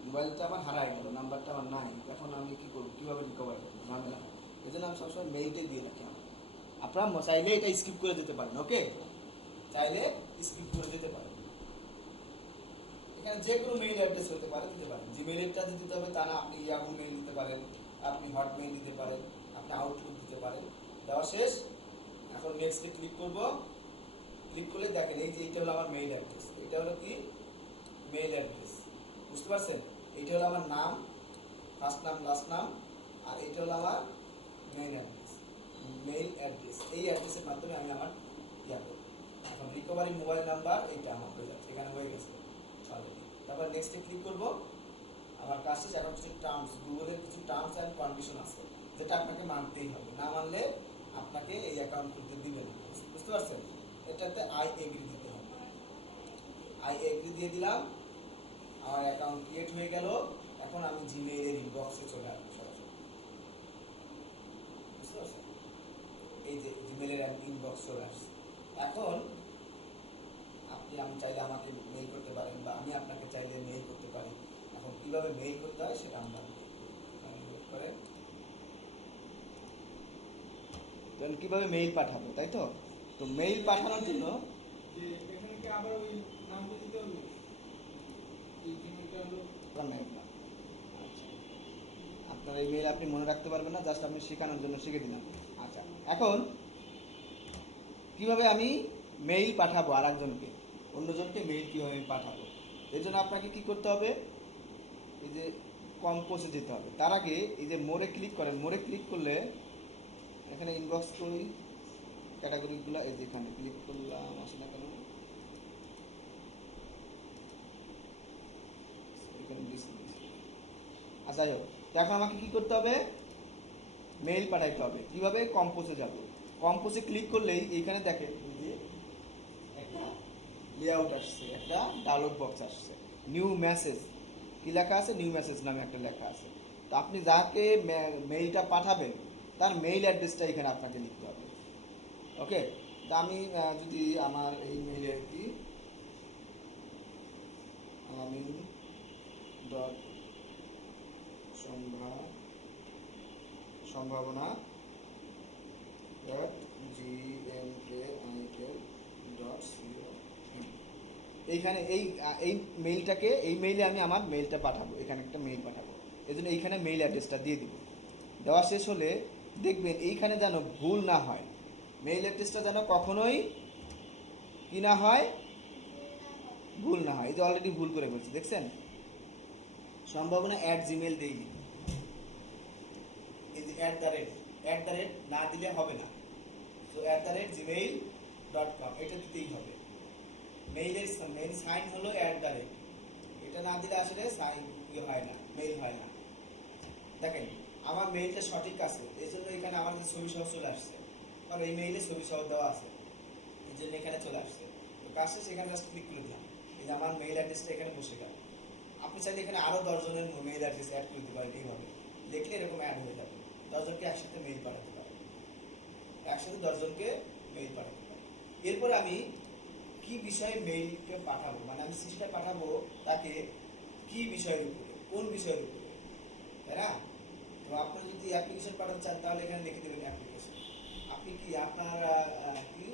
মোবাইলটা আমার হারায় গেল, নাম্বারটা আমার নাই, এখন আমি কী করবো, কীভাবে রিকভার করবো, ঝামেলা। এই জন্য আমি সবসময় মেইলটাই দিয়ে রাখি আমার। আপনারা চাইলে এটা স্কিপ করে যেতে পারেন, ওকে, চাইলে স্কিপ করে যেতে পারেন। এখানে যে কোনো মেইল অ্যাড্রেস হতে পারে, দিতে পারেন। জিমেইলটা দিতে হবে তা না, আপনি ইয়াহু মেইল দিতে পারেন, আপনি হটমেইল দিতে পারেন, আপনি আউটলুক দিতে পারেন। দেওয়া শেষ, এখন নেক্সটে ক্লিক করব। ক্লিক করলে দেখেন এই যে এইটা হলো আমার মেইল অ্যাড্রেস, এটা হলো কি মেইল অ্যাড্রেস, বুঝতে পারছেন? এইটা হলো আমার নাম, ফার্স্ট নাম লাস্ট নাম, আর এইটা হলো আমার মেইল অ্যাড্রেস। এই অ্যাড্রেসের মাধ্যমে আমি আমার ইয়া করব। এখন রিকভারি মোবাইল নাম্বার এইটা আমার হয়ে যাচ্ছে, এখানে হয়ে গেছে অলরেডি। তারপর নেক্সটে ক্লিক করব, আমার কাজ শেষ। এখন কিছু টার্মস, গুগলের কিছু টার্মস অ্যান্ড কন্ডিশন আছে যেটা আপনাকে মানতেই হবে, না মানলে আপনাকে এই অ্যাকাউন্ট খুলতে দিবে না, বুঝতে পারছেন? এটাতে আই এগ্রি দিতে হবে। আই এগ্রি দিয়ে দিলাম, আমার অ্যাকাউন্ট ক্রিয়েট হয়ে গেল। এখন আমি জিমেইলের ইনবক্সে চলে আসবো সরাসরি। মেইলের ইনবক্স চলে আসছে। এখন আমি চাইলে আমাকে মেইল করতে পারেন বা আমি আপনাকে চাইলে মেইল করতে পারি। এখন কীভাবে মেইল করতে হয় সেটা আমরা করে কীভাবে মেইল পাঠাবো, তাই তো? তো মেইল পাঠানোর জন্য যে এখানে কি আবার ওই নামটা দিতে হবে? এই জিমেলটা হলো আচ্ছা, আপনার এই মেইল আপনি মনে রাখতে পারবেন না, জাস্ট আপনি শেখানোর জন্য শিখে দিলাম। আচ্ছা, এখন কিভাবে আমি মেইল পাঠাবো আরেকজনকে, অন্যজনকে মেইল কীভাবে আমি পাঠাবো, এর জন্য আপনাকে কি করতে হবে, এই যে কম্পোজে যেতে হবে। তার আগে এই যে মোরে ক্লিক করেন, মোরে ক্লিক করলে এখানে ইনবক্স করি ক্যাটাগরিগুলো, এই যে এখানে ক্লিক করলাম, আসে না কেন, আচ্ছা যাই হোক। তো এখন আমাকে কি করতে হবে, মেইল পাঠাইতে হবে। কিভাবে, কম্পোজে যাব, কম্পোজে ক্লিক করলেই এইখানে দেখেন যে একটা লেআউট আসছে, একটা ডায়লগ বক্স আসছে, নিউ মেসেজ কি লেখা আছে, নিউ মেসেজ নামে একটা লেখা আছে। তো আপনি যাকে মেইলটা পাঠাবেন তার মেইল অ্যাড্রেসটা এখানে আপনাকে লিখতে হবে। ওকে, তো আমি যদি আমার এই মেইলে কি আমিন ডট সম্ভাবনা ডট gmail ডট এইখানে এই মেইলটাকে, এই মেইলে আমি আমার মেইলটা পাঠাবো, এখানে একটা মেইল পাঠাবো, এই জন্য এইখানে মেইল অ্যাড্রেসটা দিয়ে দিব। দেওয়া শেষ হলে দেখবেন এইখানে যেন ভুল না হয়, মেইল অ্যাড্রেসটা যেন কখনোই কি না হয়, ভুল না হয়। এই যে অলরেডি ভুল করে বলছি, দেখছেন, সম্ভাবনা @gmail দেইনি, এই যে @, না দিলে হবে না। তো @gmail.com এটা দিতেই হবে। মেইলের মেইন সাইন হলো @, এটা না দিলে আসলে সাইন হয় না, মেইল হয় না। দেখেন আমার মেইলটা সঠিক আছে, এই জন্য এখানে আমার যে ছবি সহ চলে আসছে, কারণ এই মেইলে ছবি সহ দেওয়া আছে, এই জন্য এখানে চলে আসছে। তো কাজ শেষ, এখানে জাস্ট ক্লিক করে দিলাম, এই যে আমার মেইল অ্যাড্রেসটা এখানে বসে গেল। আপনি চাইলে এখানে আরও 10 জনের মেইল অ্যাড্রেস অ্যাড করে দিতে পারেন, এইভাবে লিখলে এরকম অ্যাড হয়ে যাবে। 10 জনকে একসাথে মেইল পাঠাতে পারেন, একসাথে 10 জনকে মেইল পাঠাতে পারেন। এরপরে আমি কি বিষয়ে মেইলকে পাঠাবো, মানে আমি চিঠিটা পাঠাবো তাকে কি বিষয়ের উপরে, কোন বিষয়ের উপরে, তাই না? তো আপনি যদি অ্যাপ্লিকেশন পাঠাতে চান তাহলে এখানে লিখে দেবেন অ্যাপ্লিকেশন। আপনি কি আপনার কি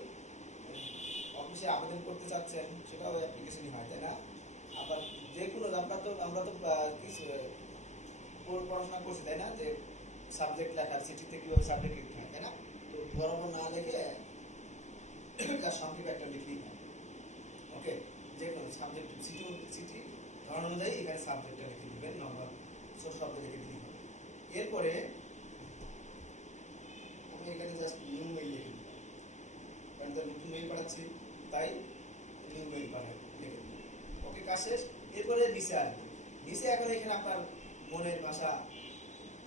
অফিসে আবেদন করতে চাচ্ছেন, সেটাও অ্যাপ্লিকেশনই হয়, তাই না? আবার যে কোনো আমরা তো কি পড়াশোনা করছি, তাই না, যে সাবজেক্ট লেখার, চিঠিতে কীভাবে সাবজেক্ট লিখতে হয়, তাই না? তো বরাবর না লিখে তার সংক্ষেপে একটা লিখলেই হয়। ওকে, যে কোনো সাবজেক্ট চিঠি ধরন অনুযায়ী এখানে সাবজেক্টটা লিখে দিবেন, নর্মাল ছোট শব্দ লিখে দিলেই হবে। এরপরে আমি এখানে জাস্ট নিউ মেইল লিখে দিলাম, কারণ তার নতুন মেইল পাঠাচ্ছি, তাই নিউ মেইল পাঠাই লিখে দিলাম। ওকে, কাজ শেষ। এরপরে নিচে আসবে, নিচে এখন এখানে আপনার মনের ভাষা,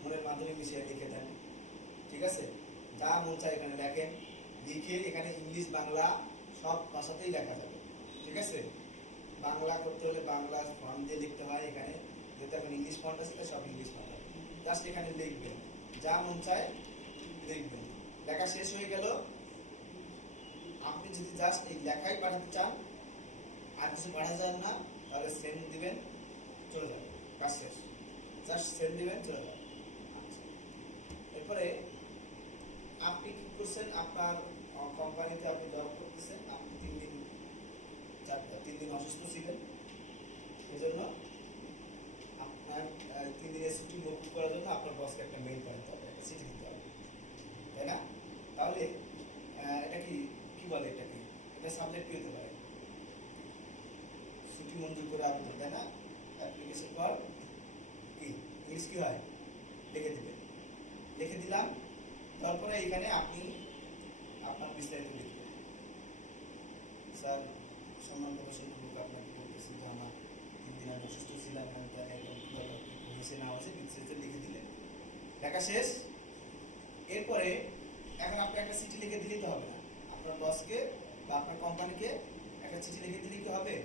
মনের মাধ্যমে মিশিয়ে লিখে দেন, ঠিক আছে? যা মন চায় এখানে লেখেন, লিখে এখানে ইংলিশ বাংলা সব ভাষাতেই লেখা যাবে, ঠিক আছে? বাংলা করতে হলে বাংলা ফন্ট দিয়ে লিখতে হয়, এখানে যেহেতু এখন ইংলিশ ফন্ট আছে তাই সব ইংলিশ ফন্ট আছে। জাস্ট এখানে লিখবেন, যা মন চায় লিখবেন। লেখা শেষ হয়ে গেল। আপনি যদি জাস্ট এই লেখাই পাঠাতে চান, আর কিছু পাঠাতে চান না, তাহলে সেন্ড দিবেন, চলে যাবে, কাজ শেষ। জাস্ট সেন্ড দিবেন, চলে যাবে। আচ্ছা, এরপরে আপনি কি করছেন, আপনার কোম্পানিতে আপনি জব করতেছেন, আপনি 3 দিন অসুস্থ ছিলেন, এজন্য আপনার 3 দিনের ছুটি মকুব করার জন্য আপনার বসকে একটা মেইল পাঠাতে হবে, একটা চিঠি দিতে হবে, তাই না? তাহলে এটা কি কি বলে, এটা কি, এটা সাবজেক্ট কি হতে পারে, ছুটি মঞ্জুর করে আবেদন, তাই না? অ্যাপ্লিকেশন ফর কি, ইংলিশ কি হয়, লিখে দিবেন। লিখে দিলাম, তারপরে এখানে আপনি আপনার বিস্তারিত লিখবেন। স্যার, সম্মান প্রদর্শন করুক আপনাকে বলতেছি যে আমার 3 দিন আমি অসুস্থ ছিলাম, আমি তাকে একদম কীভাবে হয়েছে না হয়েছে বিস্তারিত লিখে দিলেন, লেখা শেষ। এরপরে এখন আপনি একটা চিঠি লিখে দিলেই তো হবে না, আপনার বসকে বা আপনার কোম্পানিকে একটা চিঠি লিখে দিলেই কি হবে?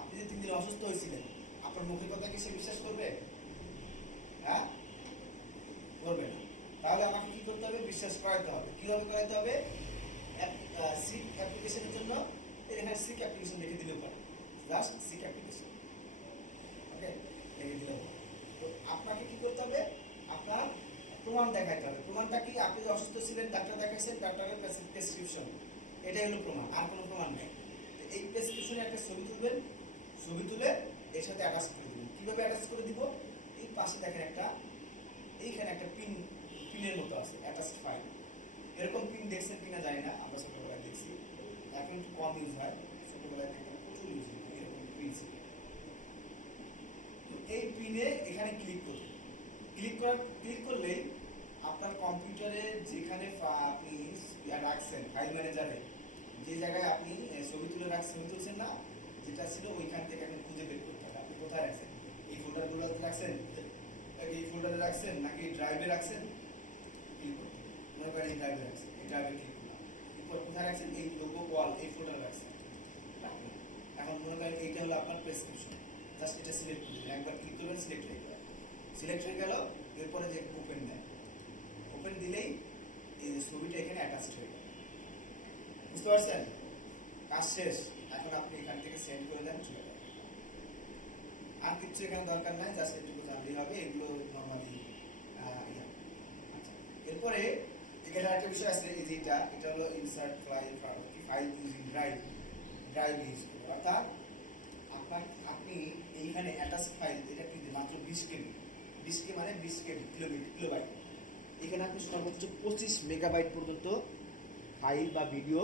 আপনি যে 3 দিন অসুস্থ হয়েছিলেন, আপনার মুখের কথা কি সে বিশ্বাস করবে? হ্যাঁ, করবে না। তাহলে আমাকে কি করতে হবে, বিশ্বাস করাইতে হবে। কিভাবে করাইতে হবে? সিক অ্যাপ্লিকেশনের জন্য এখানে সিক অ্যাপ্লিকেশন লিখে দিলেও পারে, জাস্ট সিক অ্যাপ্লিকেশন, ওকে, লিখে দিলেও পারে। তো আপনাকে কি করতে হবে, আপনার প্রমাণ দেখাইতে হবে। প্রমাণটা কি? আপনি যে অসুস্থ ছিলেন, ডাক্তার দেখাইছেন, ডাক্তারের প্রেসক্রিপশন, এটাই হলো প্রমাণ, আর কোনো প্রমাণ নেই। তো এই প্রেসক্রিপশনে একটা ছবি তুলবেন, ছবি তুলে এর সাথে অ্যাটাচ করে দেবেন। কীভাবে অ্যাটাচ করে দিব? এই পাশে দেখেন একটা, এইখানে একটা পিনের মতো আছে, অ্যাটাচড ফাইল। এরকম পিন দেখছেন কিনা জানি না, আমরা ছোটবেলায় দেখছি, এখন একটু কম ইউজ হয়, ছোটবেলায় দেখতাম প্রচুর ইউজ হতো এরকম পিন ছিল। তো এই পিনে এখানে ক্লিক করলেই আপনার কম্পিউটারে যেখানে আপনি রাখছেন ফাইল ম্যানেজারে, যে জায়গায় আপনি ছবি তুলছেন না, যেটা ছিল ওইখান থেকে এখন খুঁজে বের করতে হবে আপনি কোথায় রাখছেন। এই ফোল্ডারগুলোতে রাখছেন, এই ফোল্ডারে রাখছেন নাকি ড্রাইভে রাখছেন, ক্লিক করতে হবে। মনে করেন এই ড্রাইভে রাখছেন, এই ড্রাইভে ক্লিক করলাম, এরপর কোথায় রাখছেন, এই লোগো ওয়াল এই ফোল্ডারে রাখছেন, রাখলেন। এখন মনে করেন এইটা হলো আপনার প্রেসক্রিপশন, জাস্ট এটা সিলেক্ট করে দিন, একবার ক্লিক করবেন, সিলেক্ট হয়ে গেল। সিলেক্ট হয়ে গেল, এরপরে যে ওপেন দেয়, ওপেন দিলেই এই ছবিটা এখানে অ্যাটাচড হয়ে গেল। বুঝতে পারছেন? কাজ শেষ। এখন আপনি এখান থেকে সেন্ড করে দেন, চলে যাবে। আর কিছু এখানে দরকার নাই, জাস্ট এটুকু জানলেই হবে, এগুলো নর্মালি। আচ্ছা, এরপরে এখানে একটা বিষয় আছে, এই যে এটা হলো insert file using drive use করে, অর্থাৎ আপনি এইখানে অ্যাটাচ ফাইল, এটা কিন্তু মাত্র 20 কেবি, 20 কে মানে 20 কেবি, কিলোবাইট। এখানে আপনি সর্বোচ্চ 25 মেগাবাইট পর্যন্ত ফাইল বা ভিডিও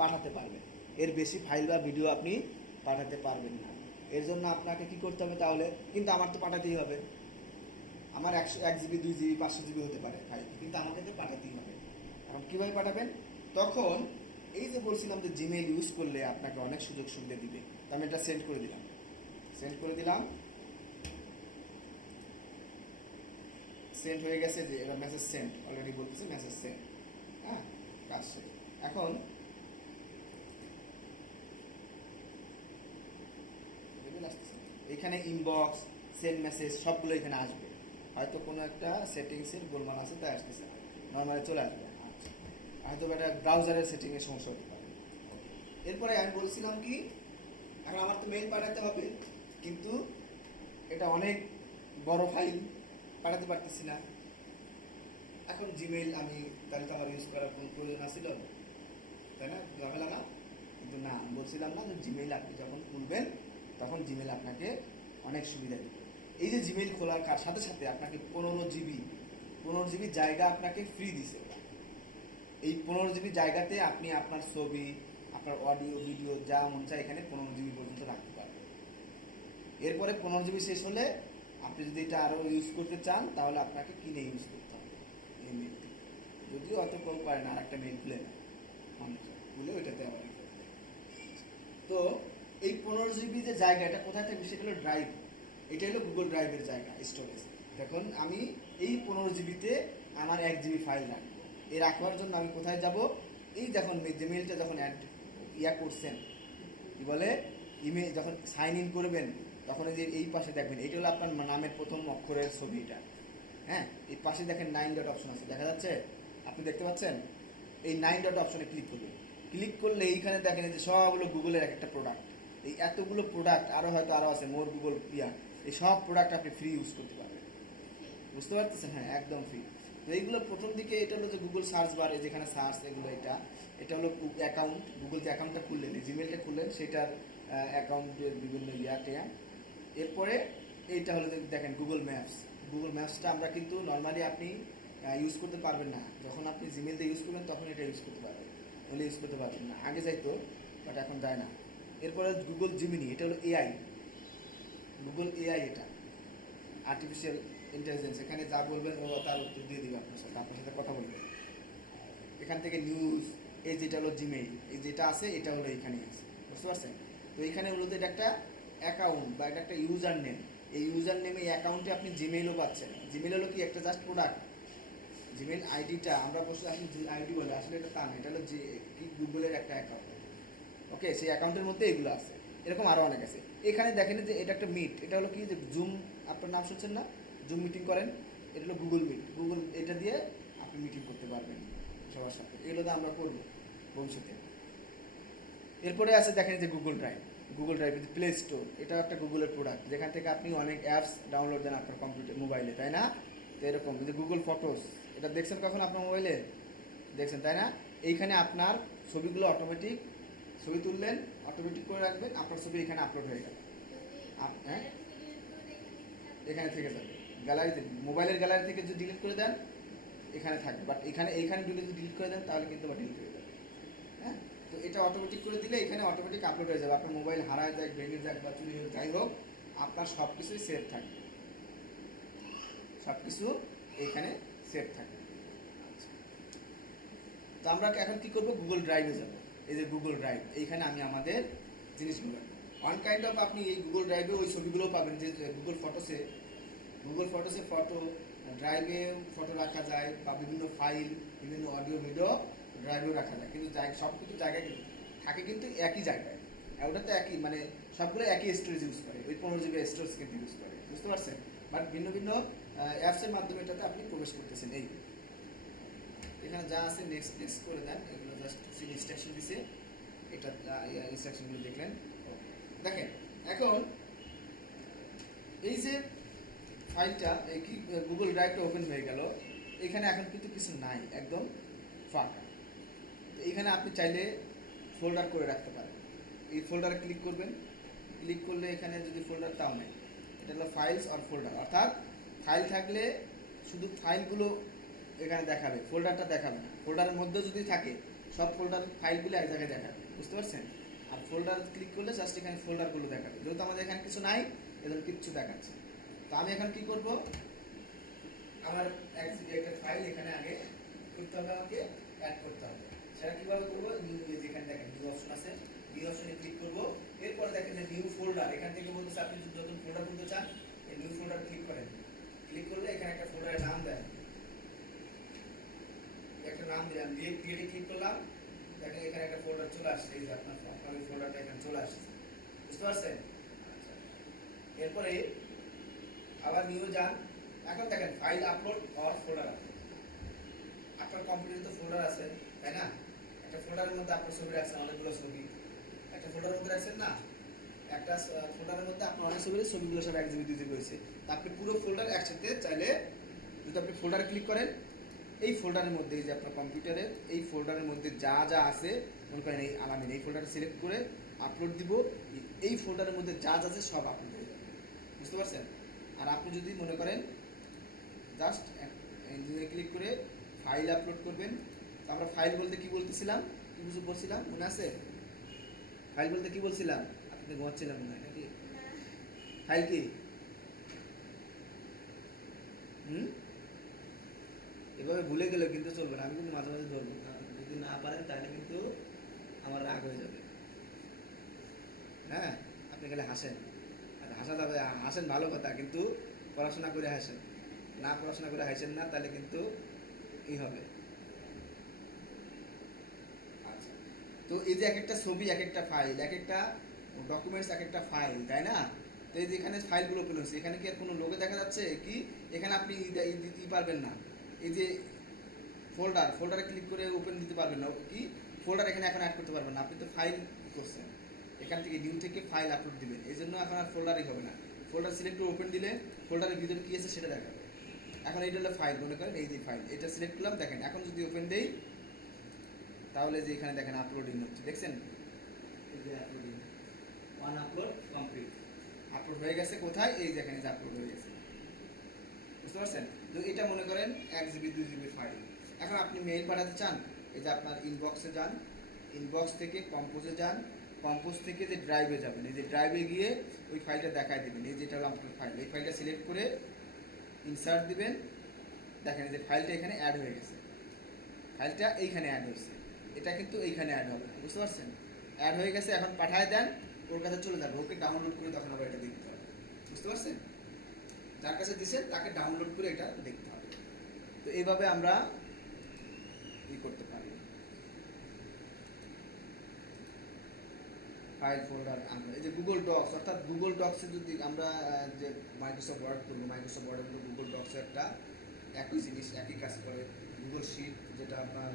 পাঠাতে পারবেন। এর বেশি ফাইল বা ভিডিও আপনি পাঠাতে পারবেন না। এর জন্য আপনাকে কি করতে হবে তাহলে? কিন্তু আমার তো পাঠাতেই হবে, আমার 1 জিবি 2 জিবি 500 জিবি হতে পারে ফাইল, কিন্তু আমাকে তো পাঠাতেই হবে। এখন কীভাবে পাঠাবেন? তখন এই যে বলছিলাম যে জিমেইল ইউজ করলে আপনাকে অনেক সুযোগ সুবিধা দিবে, তো আমি এটা সেন্ড করে দিলাম, সেন্ড হয়ে গেছে, যে এটা মেসেজ সেন্ড অলরেডি বলতেছে, মেসেজ সেন্ড। হ্যাঁ, কাজ শেষ। এখন এখানে ইনবক্স, সেন্ড মেসেজ সবগুলো এখানে আসবে। হয়তো কোনো একটা সেটিংসের গোলমাল আছে, তাই আসতেছে, নর্মালি চলে আসবে। আচ্ছা, হয়তো এটা ব্রাউজারের সেটিংয়ের সমস্যা হতে পারে। এরপরে আমি বলছিলাম কি, এখন আমার তো মেইল পাঠাতে হবে, কিন্তু এটা অনেক বড় ফাইল, পাঠাতে পারতেছি না। এখন জিমেইল আমি তাহলে তো আমার ইউজ করার কোনো প্রয়োজন আছিল, তাই না? ঝামেলা না? কিন্তু না, বলছিলাম না যে জিমেইল আপনি যখন খুলবেন তখন জিমেইল আপনাকে অনেক সুবিধা দেবে। এই যে জিমেইল খোলার সাথে সাথে আপনাকে 15 জিবি জায়গা আপনাকে ফ্রি দিছে। এই 15 জিবি জায়গাতে আপনি আপনার ছবি, আপনার অডিও, ভিডিও যা মন চায় এখানে 15 জিবি পর্যন্ত রাখতে পারবেন। এরপরে 15 জিবি শেষ হলে আপনি যদি এটা আরও ইউজ করতে চান তাহলে আপনাকে কিনে ইউজ করতে হবে এই মেইলটি। যদিও অত কেউ পারে না, আর একটা মেইল খুলে না, মানুষ খুলে ওইটাতে আবার। তো এই 15 জিবি যে জায়গা, এটা কোথায় থাকবে? সেটা হলো ড্রাইভ, এটা হলো গুগল ড্রাইভের জায়গা, স্টোরেজ। দেখুন আমি এই 15 জিবিতে আমার 1 জিবি ফাইল রাখবো। এই রাখবার জন্য আমি কোথায় যাব? এই যখন জিমেইলটা যখন করছেন, কি বলে, ইমেল যখন সাইন ইন করবেন, তখন এই পাশে দেখবেন, এইটা হলো আপনার নামের প্রথম অক্ষরের ছবি, এটা। হ্যাঁ, এই পাশে দেখেন 9 ডট অপশন আছে, দেখা যাচ্ছে? আপনি দেখতে পাচ্ছেন? এই 9 ডট অপশনে ক্লিক করবেন। ক্লিক করলে এইখানে দেখেন যে সবগুলো গুগলের একটা প্রোডাক্ট, এই এতগুলো প্রোডাক্ট, আরও আছে মোর গুগল এই সব প্রোডাক্ট আপনি ফ্রি ইউজ করতে পারবেন। বুঝতে পারতেছেন? হ্যাঁ, একদম ফ্রি। তো এইগুলো প্রথম দিকে এটা হলো যে গুগল সার্চ বার, যেখানে সার্চ, এগুলো এটা হলো অ্যাকাউন্ট, গুগল যে অ্যাকাউন্টটা খুললেন, জিমেলটা খুললেন, সেটার অ্যাকাউন্টের বিভিন্ন টেয়া। এরপরে এইটা হলো যে দেখেন গুগল ম্যাপসটা আমরা কিন্তু নর্মালি আপনি ইউজ করতে পারবেন না, যখন আপনি জিমেল দিয়ে ইউজ করবেন তখন এটা ইউজ করতে পারবেন, বলে ইউজ করতে পারবেন না। আগে যাইতো, বাট এখন যায় না। এরপরে গুগল জিমিনি, এটা হলো গুগল এআই, এটা আর্টিফিশিয়াল ইন্টেলিজেন্স। এখানে যা বলবেন ও তার উত্তর দিয়ে দেবে, আপনার সাথে কথা বলবে। এখান থেকে নিউজ, এই যেটা হলো জিমেইল, এই যেটা আছে এটা হলো এখানেই আছে। বুঝতে পারছেন? তো এখানে হলো এটা একটা অ্যাকাউন্ট বা এটা একটা ইউজার নেম। এই ইউজার নেমে, এই অ্যাকাউন্টে আপনি জিমেইলও পাচ্ছেন। জিমেইল হলো কি একটা জাস্ট প্রোডাক্ট। জিমেইল আইডিটা আমরা বসে আসলে আইডি বলে, আসলে এটা তা না, এটা হলো গুগলের একটা অ্যাকাউন্ট। ওকে, সেই অ্যাকাউন্টের মধ্যে এগুলো আছে, এরকম আরও অনেক আছে। এখানে দেখেন যে এটা একটা মিট, এটা হলো কি যে জুম, আপনার নাম শুনছেন না, জুম মিটিং করেন, এটা হলো গুগল মিট। এটা দিয়ে আপনি মিটিং করতে পারবেন সবার সাথে। এগুলো তো আমরা করবো ভবিষ্যতে। এরপরে আছে দেখেন যে Google drive. Google drive play store, এটা একটা গুগলের প্রোডাক্ট, যেখান থেকে আপনি অনেক অ্যাপস ডাউনলোড দেন আপনার কম্পিউটার মোবাইলে, তাই না? তো এরকম যে গুগল ফটোস, এটা দেখছেন কখন আপনার মোবাইলে? দেখছেন, তাই না? এইখানে আপনার ছবিগুলো অটোমেটিক, ছবি তুললেন অটোমেটিক করে রাখবেন, আপনার ছবি এখানে আপলোড হয়ে গেল। হ্যাঁ, এখানে থেকে যাবে গ্যালারিতে, মোবাইলের গ্যালারি থেকে যদি ডিলিট করে দেন এখানে থাকবে, বাট এইখানে যদি ডিলিট করে দেন তাহলে কিন্তু ডিলিট হয়ে যাবে। হ্যাঁ, তো এটা অটোমেটিক করে দিলে এখানে অটোমেটিক আপলোড হয়ে যাবে। আপনার মোবাইল হারায় যাক, ভেঙে যাক বা চুরি হোক, যাই হোক, আপনার সব কিছুই সেভ থাকবে, সব কিছু এইখানে সেভ থাকবে। আচ্ছা, তো আমরা এখন কি করব, গুগল ড্রাইভে যাব। এই যে গুগল ড্রাইভ, এইখানে আমি আমাদের জিনিসগুলো ওয়ান কাইন্ড অফ, আপনি এই গুগল ড্রাইভে ওই ছবিগুলো পাবেন যে গুগল ফটোসে ফটো ড্রাইভে ফটো রাখা যায়, বা বিভিন্ন ফাইল, বিভিন্ন অডিও ভিডিও ড্রাইভেও রাখা যায়, কিন্তু সব কিছু জায়গায় কিন্তু থাকে, কিন্তু একই জায়গায়। আর ওটা তো একই, মানে সবগুলো একই স্টোরেজ ইউজ করে, ওই 15 GB স্টোরেজ কিন্তু ইউজ করে, বুঝতে পারছেন? বাট ভিন্ন ভিন্ন অ্যাপসের মাধ্যমে এটাতে আপনি প্রবেশ করতেছেন। এই এখানে যা আছে নেক্সট নেক্সট করে দেন, এগুলো জাস্ট ইনস্ট্রাকশন দিছে, এটা ইনস্ট্রাকশনগুলো দেখলেন। দেখেন এখন এই যে ফাইলটা, এই কি গুগল ড্রাইভটা ওপেন হয়ে গেল, এখানে এখন কিন্তু কিছু নাই, একদম ফাঁকা। এইখানে আপনি চাইলে ফোল্ডার করে রাখতে পারেন। এই ফোল্ডারে ক্লিক করবেন, ক্লিক করলে এখানে যদি ফোল্ডার তাও নেই, এটা হলো ফাইলস আর ফোল্ডার, অর্থাৎ ফাইল থাকলে শুধু ফাইলগুলো এখানে দেখাবে, ফোল্ডারটা দেখাবে না। ফোল্ডারের মধ্যে যদি থাকে সব ফোল্ডার ফাইলগুলো এক জায়গায় দেখাবে, বুঝতে পারছেন? আর ফোল্ডার ক্লিক করলে জাস্ট এখানে ফোল্ডারগুলো দেখাবে, যেহেতু আমাদের এখানে কিছু নাই এজন্য কিচ্ছু দেখাচ্ছে। তো আমি এখন কি করব, আমার একটা ফাইল এখানে আগে করতে হবে, আমাকে অ্যাড করতে হবে। সেটা কিভাবে করবো, নিউ, যেখানে দেখেন নিউ অপশন আছে, নিউ অপশনে ক্লিক করব। এরপরে দেখেন যে নিউ ফোল্ডার, এখান থেকে বলতেছে আপনি যদি নতুন ফোল্ডার খুলতে চান, এই নিউ ফোল্ডার ক্লিক করেন। ক্লিক করলে এখানে একটা ফোল্ডারের নাম দেন, একটা নাম দিলাম, দিয়ে ক্রিয়েটে ক্লিক করলাম, দেখেন এখানে একটা ফোল্ডার চলে আসছে, এই যে আপনার ওই ফোল্ডারটা এখানে চলে আসছে, বুঝতে পারছেন? আচ্ছা, এরপরে আবার নিউ যান। এখন দেখেন ফাইল আপলোড আর ফোল্ডার আপলোড, আপনার কম্পিউটারে তো ফোল্ডার আছে, তাই না? একটা ফোল্ডারের মধ্যে আপনার ছবি রাখছেন, অনেকগুলো ছবি একটা ফোল্ডারের মধ্যে রাখছেন না, একটা ফোল্ডারের মধ্যে আপনার অনেক ছবিগুলো সব 1 GB 2 GB হয়েছে। তা আপনি পুরো ফোল্ডার একসাথে চাইলে, যদি আপনি ফোল্ডারে ক্লিক করেন, এই ফোল্ডারের মধ্যে, এই যে আপনার কম্পিউটারের এই ফোল্ডারের মধ্যে যা যা আছে, মনে করেন এই আলামিন, এই ফোল্ডার সিলেক্ট করে আপলোড দিব, এই ফোল্ডারের মধ্যে যা যা আছে সব আপলোড হয়ে যাবে, বুঝতে পারছেন? আর আপনি যদি মনে করেন জাস্ট ক্লিক করে ফাইল আপলোড করবেন, তো আমরা ফাইল বলতে কি বলতেছিলাম, কি কিছু বলছিলাম মনে আছে? ফাইল বলতে কি বলছিলাম? আপনি ঘুমাচ্ছিলাম মনে হয় নাকি? ফাইল কি? এভাবে ভুলে গেলে কিন্তু চলবে না, আমি কিন্তু মাঝে মাঝে ধরবো, যদি না পারেন তাহলে কিন্তু আমার রাগ হয়ে যাবে। হ্যাঁ, আপনি খালি হাসেন, আর হাসা যাবে, হাসেন ভালো কথা, কিন্তু পড়াশোনা করে হাসেন, না পড়াশোনা করে হাসেন না, তাহলে কিন্তু কি হবে? আচ্ছা, তো এই যে এক একটা ছবি, এক একটা ফাইল, এক একটা ডকুমেন্টস, এক একটা ফাইল, তাই না? তো এই যে এখানে ফাইলগুলো ওপেন হচ্ছে, এখানে কি আর কোনো লোগো দেখা যাচ্ছে কি? এখানে আপনি পারবেন না, এই যে ফোল্ডারে ক্লিক করে ওপেন দিতে পারবেন না, কি ফোল্ডার এখানে এখন অ্যাড করতে পারবেন না, আপনি তো ফাইল করছেন, এখান থেকে নিউ থেকে ফাইল আপলোড দিবেন, এই জন্য এখন আর ফোল্ডারই হবে না। ফোল্ডার সিলেক্ট করে ওপেন দিলে ফোল্ডারের ভিতরে কি আছে সেটা দেখাবে। এখন এইটা হলো ফাইল, মনে করেন এই যে ফাইল, এটা সিলেক্ট করলাম, দেখেন এখন যদি ওপেন দেই তাহলে যে এখানে দেখেন আপলোডিং হচ্ছে, দেখছেন? এই যে uploading, one upload complete, upload হয়ে গেছে। কোথায়? এই দেখেন, এই যে আপলোড হয়ে গেছে, বুঝতে পারছেন? তো এটা মনে করেন 1 GB 2 GB ফাইল। এখন আপনি মেইল পাঠাতে চান, এই যে আপনার ইনবক্সে যান, ইনবক্স থেকে কম্পোজে যান, কম্পোজ থেকে যে ড্রাইভে যাবেন, এই যে ড্রাইভে গিয়ে ওই ফাইলটা দেখায় দেবেন, এই যেটা হলো আপনার ফাইল, এই ফাইলটা সিলেক্ট করে ইনসার্ট দিবেন, দেখেন এই যে ফাইলটা এখানে অ্যাড হয়ে গেছে, ফাইলটা এইখানে অ্যাড হয়েছে, এটা কিন্তু এইখানে অ্যাড হবে, বুঝতে পারছেন? অ্যাড হয়ে গেছে, এখন পাঠায় দেন, ওর কাছে চলে যাবে, ওকে ডাউনলোড করে তখন আবার এটা দেখতে হবে, বুঝতে পারছেন? যার কাছে দিচ্ছেন তাকে ডাউনলোড করে এটা দেখতে হবে। তো এইভাবে আমরা করতে পারি, ফাইল ফোল্ডার। আমরা এই যে গুগল ডক্স, অর্থাৎ গুগল ডক্সে যদি আমরা যে মাইক্রোসফট ওয়ার্ড করবো, মাইক্রোসফট ওয়ার্ডের মধ্যে গুগল ডক্সে একটা একই জিনিস, একই কাজ করে, গুগল শিট যেটা আপনার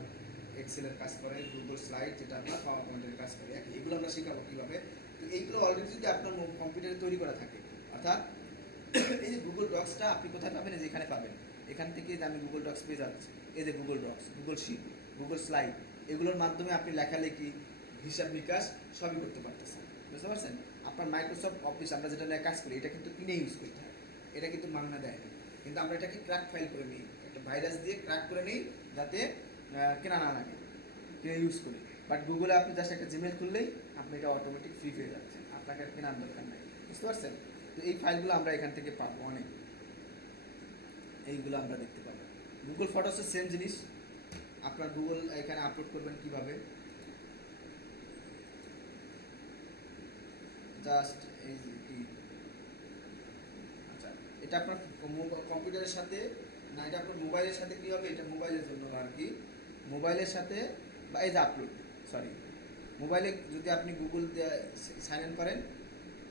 এক্সেলের কাজ করে, গুগল স্লাইড যেটা আপনার পাওয়ার পয়েন্টের কাজ করে, এগুলো আমরা শেখাবো কীভাবে। তো এইগুলো অলরেডি যদি আপনার কম্পিউটারে তৈরি করা থাকে, অর্থাৎ এই যে গুগল ডক্সটা আপনি কোথায় পাবেন, এই যে এখানে পাবেন, এখান থেকে যে আমি গুগল ডক্স পেয়ে যাচ্ছি, এই যে Google Docs, Google Sheet, Google Slide, এগুলোর মাধ্যমে আপনি লেখালেখি, হিসাব নিকাশ সবই করতে পারতেছেন। বুঝতে পারছেন? আপনার মাইক্রোসফট অফিস আমরা যেটা নিয়ে কাজ করি, এটা কিন্তু কিনে ইউজ করতে হয়, এটা কিন্তু মাগনা দেয় না, কিন্তু আমরা এটাকে ক্র্যাক ফাইল করে নিই, একটা ভাইরাস দিয়ে ক্র্যাক করে নিই, যাতে কেনা না লাগে, কিনে ইউজ করি। বাট গুগলে আপনি জাস্ট একটা জিমেল খুললেই আপনি এটা অটোমেটিক ফ্রি পেয়ে যাচ্ছেন, আপনাকে আর কেনার দরকার নাই। বুঝতে পারছেন? তো এই ফাইলগুলো আমরা এখান থেকে পাবো অনেক, এইগুলো আমরা দেখতে পাবো। গুগল ফটোসের সেম জিনিস, আপনার গুগল এখানে আপলোড করবেন কিভাবে, জাস্ট এই কি, আচ্ছা এটা আপনার কম্পিউটারের সাথে না, এটা আপনার মোবাইলের সাথে কী হবে, এটা মোবাইলের জন্য আর কি, মোবাইলের সাথে বা এই যে আপলোড, সরি, মোবাইলে যদি আপনি গুগল সাইন ইন করেন,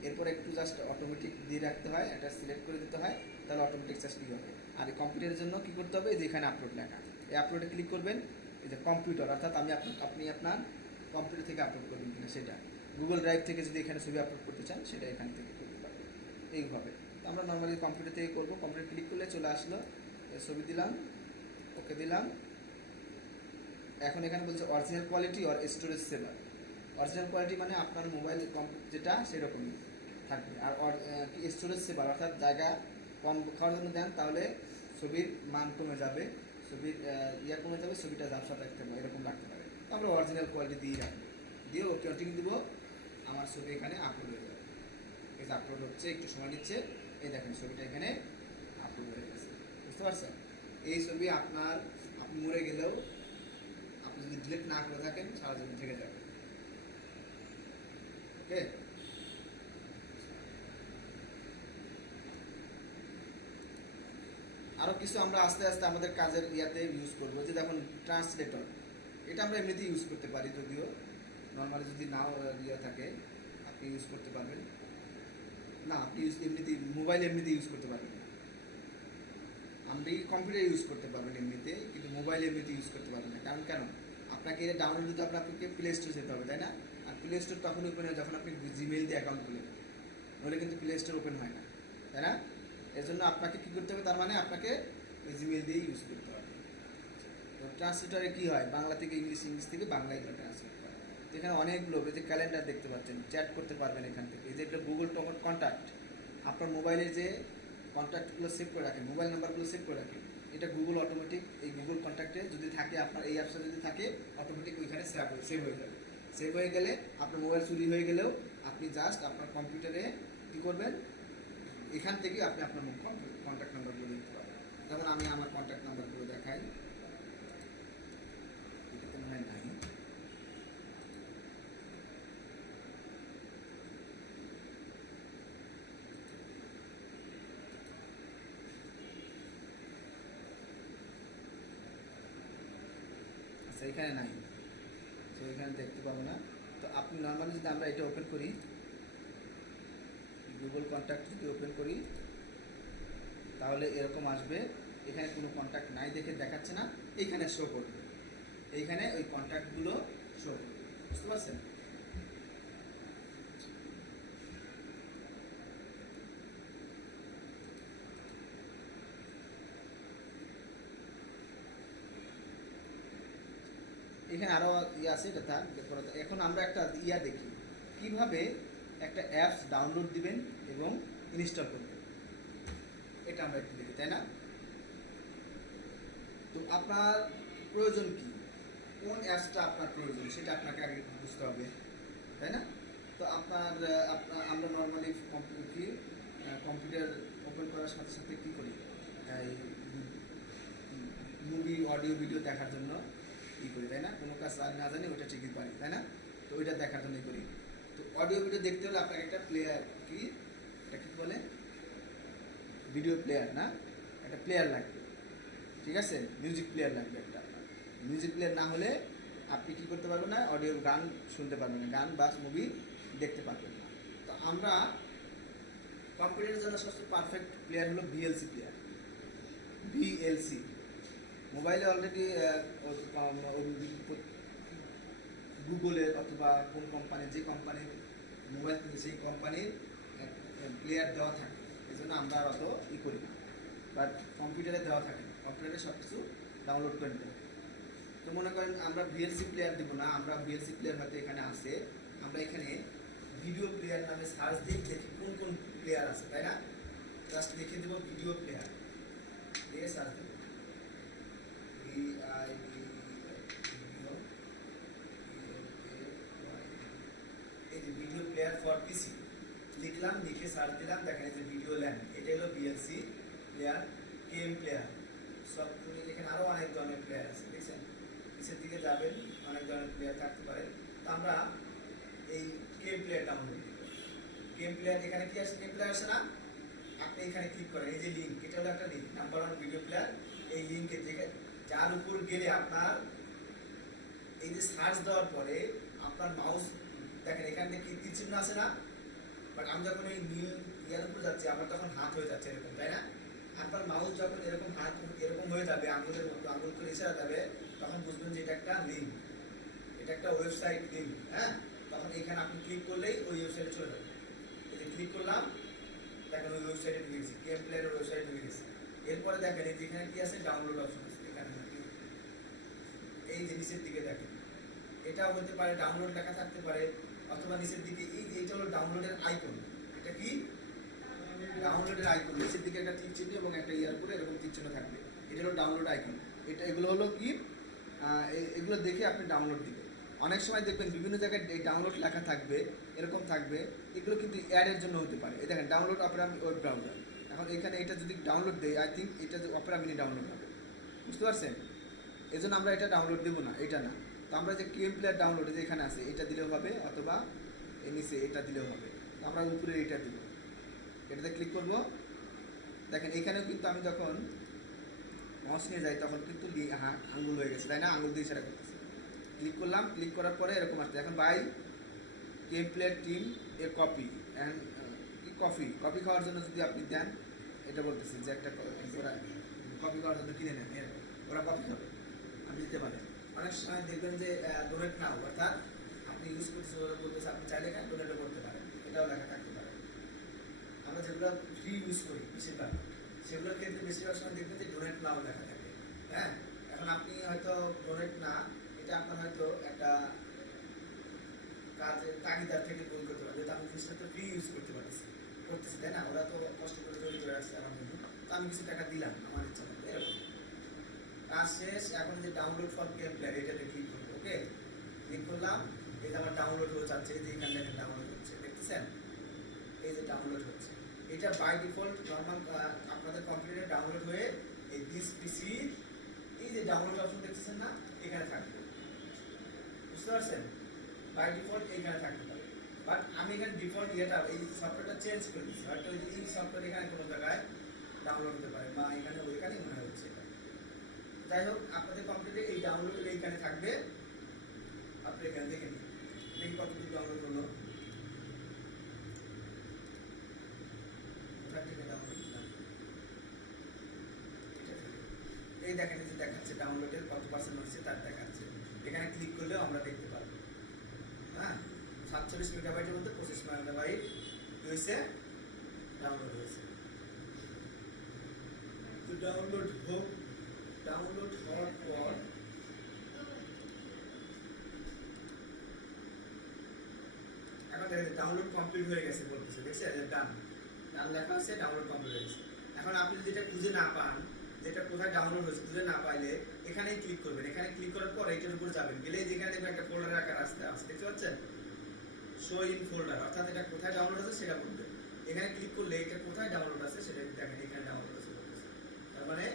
এরপর একটু জাস্ট অটোমেটিক দিয়ে রাখতে হয়, এটা সিলেক্ট করে দিতে হয়, তাহলে অটোমেটিক জাস্ট কী হবে। আর এই কম্পিউটারের জন্য কী করতে হবে, যে এখানে আপলোড লেখা, এই আপলোডে ক্লিক করবেন, এই যে কম্পিউটার, অর্থাৎ আপনি আপনার কম্পিউটার থেকে আপলোড করবেন কিনা সেটা, গুগল ড্রাইভ থেকে যদি এখানে ছবি আপলোড করতে চান সেটা এখান থেকে করতে পারবেন এইভাবে। তো আমরা নর্মালি কম্পিউটার থেকে করবো, কম্পিউটার ক্লিক করলে চলে আসলো, ছবি দিলাম, ওকে দিলাম। এখন এখানে বলছে original quality or storage saver. Original quality মানে আপনার মোবাইল যেটা সেরকমই থাকবে, আর স্টোরেজ সেভার অর্থাৎ জায়গা কম খাওয়ার জন্য দেন, তাহলে ছবির মান কমে যাবে, ছবির কমে যাবে, ছবিটা ঝাপসা থাকতে পারে, এরকম রাখতে পারে। তো আমরা অরিজিনাল কোয়ালিটি দিয়ে রাখবো, দিয়ে ওকে কন্টিনিউ দেবো, আমার ছবি এখানে আপলোড হয়ে যাবে। এই যে আপলোড হচ্ছে, একটু সময় নিচ্ছে, এই দেখেন ছবিটা এখানে আপলোড হয়ে গেছে। বুঝতে পারছেন? এই ছবি আপনি মরে গেলেও আপনি যদি ডিলিট না করে থাকেন সারা জীবন থেকে যাবে। ওকে, আরও কিছু আমরা আস্তে আস্তে আমাদের কাজের ইয়াতে ইউজ করবো, যে দেখুন ট্রান্সলেটর, এটা আমরা এমনিতেই ইউজ করতে পারি, যদিও নর্মালি যদি নাও ইয়ে থাকে আপনি ইউজ করতে পারবেন না, আপনি এমনিতেই মোবাইল এমনিতে ইউজ করতে পারবেন না, আপনি কম্পিউটার ইউজ করতে পারবেন এমনিতে, কিন্তু মোবাইল এমনিতে ইউজ করতে পারবেন না। কারণ কেন, আপনাকে এটা ডাউনলোড দিতে হবে, আপনাকে প্লে স্টোর যেতে হবে, তাই না? আর প্লে স্টোর তখন ওপেন হয় যখন আপনি জিমেল দিয়ে অ্যাকাউন্ট খুলেন, নইলে কিন্তু প্লে স্টোর ওপেন হয় না, তাই না? এর জন্য আপনাকে কী করতে হবে, তার মানে আপনাকে ওই জিমেল দিয়েই ইউজ করতে হবে। তো ট্রান্সলেটারে কী হয়, বাংলা থেকে ইংলিশ, ইংলিশ থেকে বাংলায় এগুলো ট্রান্সলেট করে। তো এখানে অনেকগুলো, এই যে ক্যালেন্ডার দেখতে পাচ্ছেন, চ্যাট করতে পারবেন এখান থেকে, এই যে এটা গুগল কন্ট্যাক্ট, আপনার মোবাইলে যে কন্ট্যাক্টগুলো সেভ করে রাখেন, মোবাইল নাম্বারগুলো সেভ করে রাখেন, এটা গুগল অটোমেটিক এই গুগল কন্ট্যাক্টে যদি থাকে, আপনার এই অ্যাপসে যদি থাকে, অটোমেটিক ওইখানে সেভ হয়ে যাবে। সেভ হয়ে গেলে আপনার মোবাইল চুরি হয়ে গেলেও আপনি জাস্ট আপনার কম্পিউটারে কী করবেন, এখান থেকে আপনি আপনার কন্ট্যাক্ট নাম্বারগুলো দেখতে পাবেন। যেমন আমি আমার কন্ট্যাক্ট নাম্বারগুলো দেখাই, এটা তো মনে হয় নাই, আচ্ছা এখানে নাই, তো এখানে দেখতে পাবো না। তো আপনি নর্মালি যদি আমরা এটা ওপেন করি, গুগল কন্ট্যাক্ট যদি ওপেন করি, তাহলে এরকম আসবে, এখানে কোনো কন্ট্যাক্ট নাই দেখে দেখাচ্ছে না, এইখানে শো করবে, এইখানে ওই কন্ট্যাক্টগুলো শো করবে। বুঝতে পারছেন? এখানে আরও ইয়ে আছে, এটা থাক। এখন আমরা একটা ইয়া দেখি কিভাবে একটা অ্যাপস ডাউনলোড দিবেন এবং ইনস্টল করবেন, এটা আমরা একটু দেখি, তাই না? তো আপনার প্রয়োজন কি, কোন অ্যাপসটা আপনার প্রয়োজন সেটা আপনাকে আগে বুঝতে হবে, তাই না? তো আমরা নর্মালি কম্পিউটার ওপেন করার সাথে সাথে কী করি, এই মুভি, অডিও, ভিডিও দেখার জন্য কী করি, তাই না? কোনো কাজ না জানি ওটা ঠিকই পারি, তাই না? তো ওইটা দেখার জন্যই করি। তো অডিও ভিডিও দেখতে হলে আপনাকে একটা প্লেয়ার, এটা কী বলে, ভিডিও প্লেয়ার না, একটা প্লেয়ার লাগবে, ঠিক আছে? মিউজিক প্লেয়ার লাগবে একটা। মিউজিক প্লেয়ার না হলে আপনি কী করতে পারবেন না, অডিও গান শুনতে পারবেন না, গান বা মুভি দেখতে পারবেন না। তো আমরা কম্পিউটারের জন্য সবচেয়ে পারফেক্ট প্লেয়ার হলো ভিএলসি প্লেয়ার, ভিএলসি মোবাইলে অলরেডি গুগলের অথবা কোন কোম্পানির, যে কোম্পানির মোবাইল কিনে সেই কোম্পানির প্লেয়ার দেওয়া থাকে, এই জন্য আমরা আর অত করি না। বাট কম্পিউটারে দেওয়া থাকে না, কম্পিউটারে সব কিছু ডাউনলোড করে নেব। তো মনে করেন আমরা ভিএলসি প্লেয়ার দেবো না, আমরা ভিএলসি প্লেয়ার হয়তো এখানে আছে, আমরা এখানে ভিডিও প্লেয়ার নামে সার্চ দিই, দেখি কোন কোন প্লেয়ার আছে, তাই না? জাস্ট লিখে দেবো ভিডিও প্লেয়ার, দিয়ে সার্চ দেবো ভিডিও প্লেয়ার ফর পিসি লিখলাম, লিখে সার্চ দিলাম, দেখেন এই যে ভিডিও ল্যান্ড, এটা হলো ভিএলসি প্লেয়ার, কেএম প্লেয়ার, সব এখানে আরও অনেক ধরনের প্লেয়ার আছে, দেখছেন? নিচের দিকে যাবেন, অনেক ধরনের প্লেয়ার থাকতে পারে। তো আমরা এই কেএম প্লেয়ার ডাউনলোড দিব। কেএম প্লেয়ার এখানে কি আসে? কেএম প্লেয়ার আসে না? আপনি এখানে ক্লিক করেন, এই যে লিঙ্ক, এটা হলো একটা লিঙ্ক, নাম্বার 1 ভিডিও প্লেয়ার। এই লিঙ্কে যার উপর গেলে আপনার এই যে সার্চ দেওয়ার পরে আপনার মাউস দেখেন এখানে কি তীর চিহ্ন আছে না? বাট আমি যখন এই নীল ইয়ার উপর যাচ্ছি, আমার তখন হাত হয়ে যাচ্ছে এরকম, তাই না? আপনার মাউস যখন এরকম হাত এরকম হয়ে যাবে, আঙুলের মতো আঙুল করে ইশারা যাবে, তখন বুঝবেন যে এটা একটা লিঙ্ক, এটা একটা ওয়েবসাইট লিঙ্ক। হ্যাঁ, তখন এখানে আপনি ক্লিক করলেই ওই ওয়েবসাইটে চলে যাবে। এই যে ক্লিক করলাম, দেখেন ওই ওয়েবসাইটে ঢুকে গেছি, কেএম প্লেয়ারের ওয়েবসাইটে ঢুকে গেছি। এরপরে দেখেন এই যেখানে কি আছে, ডাউনলোড অপশন আছে, এখানে এই যে নিচের দিকে দেখেন, এটাও হতে পারে ডাউনলোড লেখা থাকতে পারে, অথবা নিচের দিকে এইটা হলো ডাউনলোডের আইকন। এটা কি? ডাউনলোডের আইকন, নিচের দিকে একটা তীর চিহ্ন এবং একটা ইয়ার করে এরকম তীর চিহ্ন থাকবে, এটা হলো ডাউনলোড আইকন। এগুলো হলো কি, এগুলো দেখে আপনি ডাউনলোড দিবেন। অনেক সময় দেখবেন বিভিন্ন জায়গায় এই ডাউনলোড লেখা থাকবে, এরকম থাকবে, এগুলো কিন্তু অ্যাডের জন্য হতে পারে। এই দেখেন ডাউনলোড অপেরা ওয়েব ব্রাউজার, এখন এখানে এটা যদি ডাউনলোড দেয়, আই থিঙ্ক এটা যে অপেরা মিনি ডাউনলোড হবে, বুঝতে পারছেন? এই জন্য আমরা এটা ডাউনলোড দেবো না, এটা না। তো আমরা যে কেএম প্লেয়ার ডাউনলোড যে এখানে আছে, এটা দিলেও হবে, অথবা এর নিচে এটা দিলেও হবে। তো আমরা উপরে এটা দিব, এটাতে ক্লিক করব। দেখেন এখানেও কিন্তু আমি যখন মাউস নিয়ে যাই তখন কিন্তু আঙ্গুল হয়ে গেছে, তাই না? আঙ্গুল দিয়ে ইশারা করতেছে। ক্লিক করলাম, ক্লিক করার পরে এরকম আসছে। এখন বাই কেএম প্লেয়ার টিম এ কপি অ্যান্ড কফি খাওয়ার জন্য যদি আপনি দেন, এটা বলতেছি যে একটা ওরা কফি খাওয়ার জন্য কিনে নেন, ওরা কফি খাবে, আপনি দিতে পারেন। অনেক সময় দেখবেন যে ডোনেট নাও, অর্থাৎ আপনি ইউজ করতেছেন, ওরা বলতেছে আপনি চাইলে কেন ডোনেটও করতে পারেন, এটাও লেখা থাকতে পারে। আমরা যেগুলো ফ্রি ইউজ করি বেশিরভাগ, সেগুলোর ক্ষেত্রে বেশিরভাগ সময় দেখবেন যে ডোনেট নাও লেখা থাকে। হ্যাঁ, এখন আপনি হয়তো ডোনেট না, এটা আপনার হয়তো একটা কাজের তাগিদার থেকে বই করতে পারে, যেহেতু আমি জিনিসটা তো ফ্রি ইউজ করতে করতেছি, তাই না? ওরা তো কষ্ট করে তৈরি করে আসছে আমার জন্য, তো আমি কিছু টাকা দিলাম আমার ইচ্ছা মতো, এরকম। কাজ শেষ, এখন যে ডাউনলোড ফর কেএম প্লেয়ার এটাতে ক্লিক করবো। ওকে, ক্লিক করলাম, এই যে আমার ডাউনলোড হয়ে যাচ্ছে, এই যে এখানটা ডাউনলোড হচ্ছে, দেখতেছেন? এই যে ডাউনলোড হচ্ছে, এটা বাই ডিফল্ট নর্মাল আপনাদের কম্পিউটারে ডাউনলোড হয়ে এই দিস পিসি এই যে ডাউনলোড অপশন দেখতেছেন না, এখানে থাকবে, বুঝতে পারছেন? বাই ডিফল্ট এইখানে থাকতে পারে, বাট আমি এখানে ডিফল্ট ইয়েটা এই সফটওয়্যারটা চেঞ্জ করে দিচ্ছি। হয়তো এই সফটওয়্যার এখানে কোনো জায়গায় ডাউনলোড হতে পারে, বা এখানে ওইখানেই মনে হচ্ছে। যাই হোক, আপনাদের কম্পিউটারে এই ডাউনলোড এইখানে থাকবে, আপনি এখানে দেখে নিন, দেখি কতটুকু ডাউনলোড হলো। এই দেখেন যে দেখাচ্ছে ডাউনলোডের কত পার্সেন্ট হচ্ছে তার দেখাচ্ছে, এখানে ক্লিক করলেও আমরা দেখতে পারবো। হ্যাঁ, 47 মেগাবাইটের মধ্যে 25 মেগাবাইট হয়েছে, ডাউনলোড হয়েছে। তো ডাউনলোড হওয়ার পর এখন দেখেন ডাউনলোড কমপ্লিট হয়ে গেছে বলতেছে, দেখছেন? ডান লেখা আছে, ডাউনলোড কমপ্লিট হয়ে গেছে। এখন আপনি যদি এটা খুঁজে না পান, যেটা কোথায় ডাউনলোড হয়েছে খুঁজে না পাইলে এখানেই ক্লিক করবেন। এখানে ক্লিক করার পর এইটার উপর যাবেন, গেলে যেখানে একটা ফোল্ডার আকার আসতে দেখতে পাচ্ছেন, শো ইন ফোল্ডার, অর্থাৎ এটা কোথায় ডাউনলোড আছে সেটা বলবে। এখানে ক্লিক করলে এটা কোথায় ডাউনলোড আছে সেটা দেখেন, এখানে ডাউনলোড আছে বলতেছে, তার মানে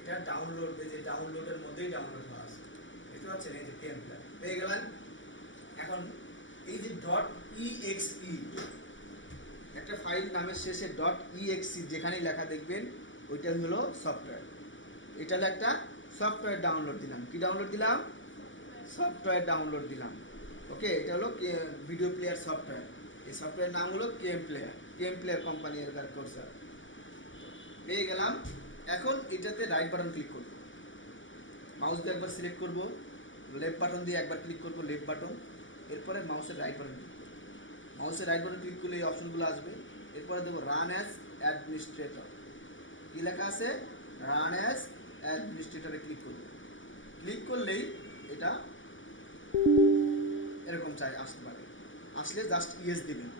এটা ডাউনলোড, যে ডাউনলোডের মধ্যেই ডাউনলোড হওয়া আছে, দেখতে পাচ্ছেন? এই যে কেএম প্লেয়ার পেয়ে গেলেন। এখন এই যে .exe একটা ফাইল নামের শেষে .exe যেখানেই লেখা দেখবেন ওইটা হলো সফটওয়্যার। এটা হলো একটা সফটওয়্যার ডাউনলোড দিলাম। কি ডাউনলোড দিলাম? সফটওয়্যার ডাউনলোড দিলাম। ওকে, এটা হলো ভিডিও প্লেয়ার সফটওয়্যার। এই সফটওয়্যার নাম হলো কেএম প্লেয়ার কোম্পানি এর কোর্সার। পেয়ে গেলাম। এখন এটাতে রাইট বাটন ক্লিক করব। মাউস দিয়ে একবার সিলেক্ট করব, লেফট বাটন দিয়ে একবার ক্লিক করব, লেফট বাটন, এরপরে মাউসের রাইট বাটন ক্লিক করব। মাউসের রাইট বাটন ক্লিক করলে এই অপশনগুলো আসবে। এরপরে দেবো রান অ্যাজ অ্যাডমিনিস্ট্রেটর, কী লেখা আছে, রান অ্যাজ অ্যাডমিনিস্ট্রেটরে ক্লিক করব। ক্লিক করলেই এটা এরকম চাই আসতে পারে, আসলে জাস্ট ইয়েস দিবেন,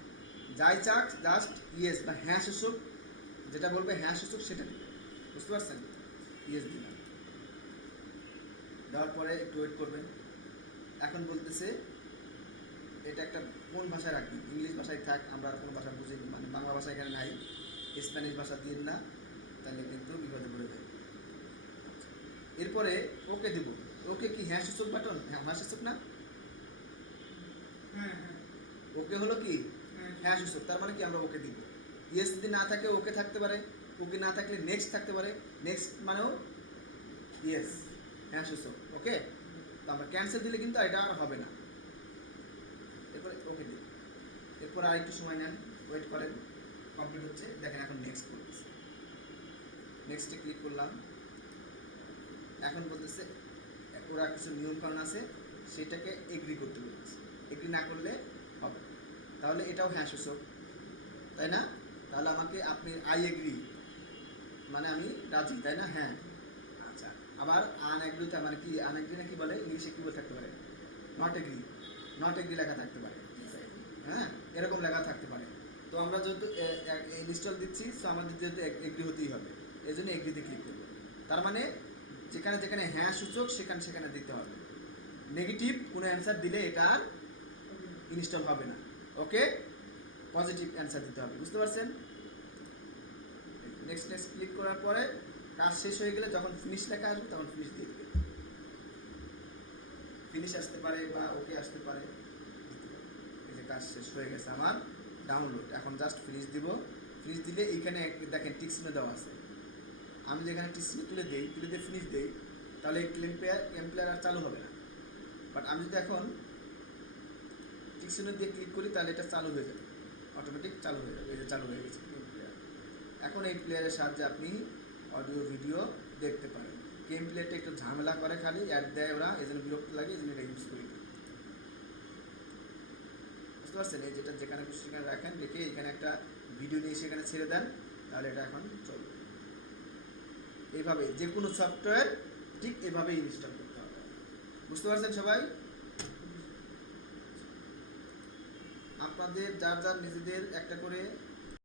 যাই চাক জাস্ট ইয়েস বা হ্যাঁ সূচক, যেটা বলবে হ্যাঁ সূচক সেটা দিবেন, বুঝতে পারছেন, ইয়েস দিলাম। দেওয়ার পরে একটু ওয়েট করবেন। এখন বলতেছে এটা একটা কোন ভাষায় রাখবি, ইংলিশ ভাষায় থাক, আমরা আর কোনো ভাষা বুঝিনি, মানে বাংলা ভাষা এখানে নাই, স্প্যানিশ ভাষা দিয়ে না, তাহলে কিন্তু বিপদে পড়ে যায়। এরপরে ওকে দেব। ওকে কি হ্যাঁ সূচক বাটন, হ্যাঁ সূচক না, হ্যাঁ হ্যাঁ ওকে হলো কি হ্যাঁ হ্যাঁ সূচক, তার মানে কি আমরা ওকে দিব। ইয়েস যদি না থাকে ওকে থাকতে পারে, ওকে না থাকলে নেক্সট থাকতে পারে, নেক্সট মানেও ইয়েস, হ্যাঁ সূচক, ওকে। তো আমরা ক্যান্সেল দিলে কিন্তু এটা আর হবে না। এরপরে ওকে দিই, এরপর আর একটু সময় নেন, ওয়েট করেন, কমপ্লিট হচ্ছে, দেখেন এখন নেক্সট করতেছে, নেক্সটে ক্লিক করলাম। এখন বলতেছে ওরা কিছু নিয়মকানুন আছে, সেটাকে এগ্রি করতে বলতেছে, এগ্রি না করলে হবে না। তাহলে এটাও হ্যাঁ সূচক, তাই না? তাহলে আমাকে আপনি আই এগ্রি মানে আমি রাজি, তাই না? হ্যাঁ, আচ্ছা। আবার আনএগ্রিতে মানে কি, আনএগ্রি না কি বলে ইংলিশে, কি বলে থাকতে পারে, নট এগ্রি, নট এগ্রি লেখা থাকতে পারে, হ্যাঁ এরকম লেখা থাকতে পারে। তো আমরা যেহেতু ইনস্টল দিচ্ছি, তো আমাদের যেহেতু এগ্রি হতেই হবে, এই জন্য এগ্রিতে ক্লিক করবো। তার মানে যেখানে যেখানে হ্যাঁ সূচক সেখানে সেখানে দিতে হবে, নেগেটিভ কোনো অ্যান্সার দিলে এটা আর ইনস্টল হবে না, ওকে। পজিটিভ অ্যান্সার দিতে হবে, বুঝতে পারছেন? নেক্সট নেক্সট ক্লিক করার পরে কাজ শেষ হয়ে গেলে যখন ফিনিশ লেখা আসবে তখন ফিনিশ দিয়ে দেবে, ফিনিশ আসতে পারে বা ওকে আসতে পারে। এই যে কাজ শেষ হয়ে গেছে আমার, ডাউনলোড, এখন জাস্ট ফিনিশ দিব। ফিনিশ দিলে এইখানে দেখেন টিক চিহ্ন দেওয়া আছে, আমি যেখানে টিক চিহ্ন তুলে দিয়ে ফিনিশ দেই, তাহলে এই ক্লেম প্লেয়ার আর চালু হবে না। বাট আমি যদি এখন টিক চিহ্ন দিয়ে ক্লিক করি তাহলে এটা চালু হয়ে যাবে, অটোমেটিক চালু হয়ে যাবে, এই যে চালু হয়ে গেছে গেম প্লেয়ার। এখন এই প্লেয়ারের সাহায্যে আপনি অডিও ভিডিও দেখতে পারেন। গেম প্লেয়ারটা একটু ঝামেলা করে, খালি অ্যাড দেয় ওরা, এই জন্য বিরক্ত লাগে, এই জন্য এটা ইউজ করি। বুঝতে পারছেন? এই যেটা যেখানে খুশি সেখানে রাখেন, রেখে এখানে একটা ভিডিও নিয়ে সেখানে ছেড়ে দেন, তাহলে এটা এখন চলবে। এইভাবে যে কোনো সফটওয়্যার ঠিক এভাবেই ইনস্টল করতে হবে, বুঝতে পারছেন সবাই? আপনাদের যার যার নিজেদের একটা করে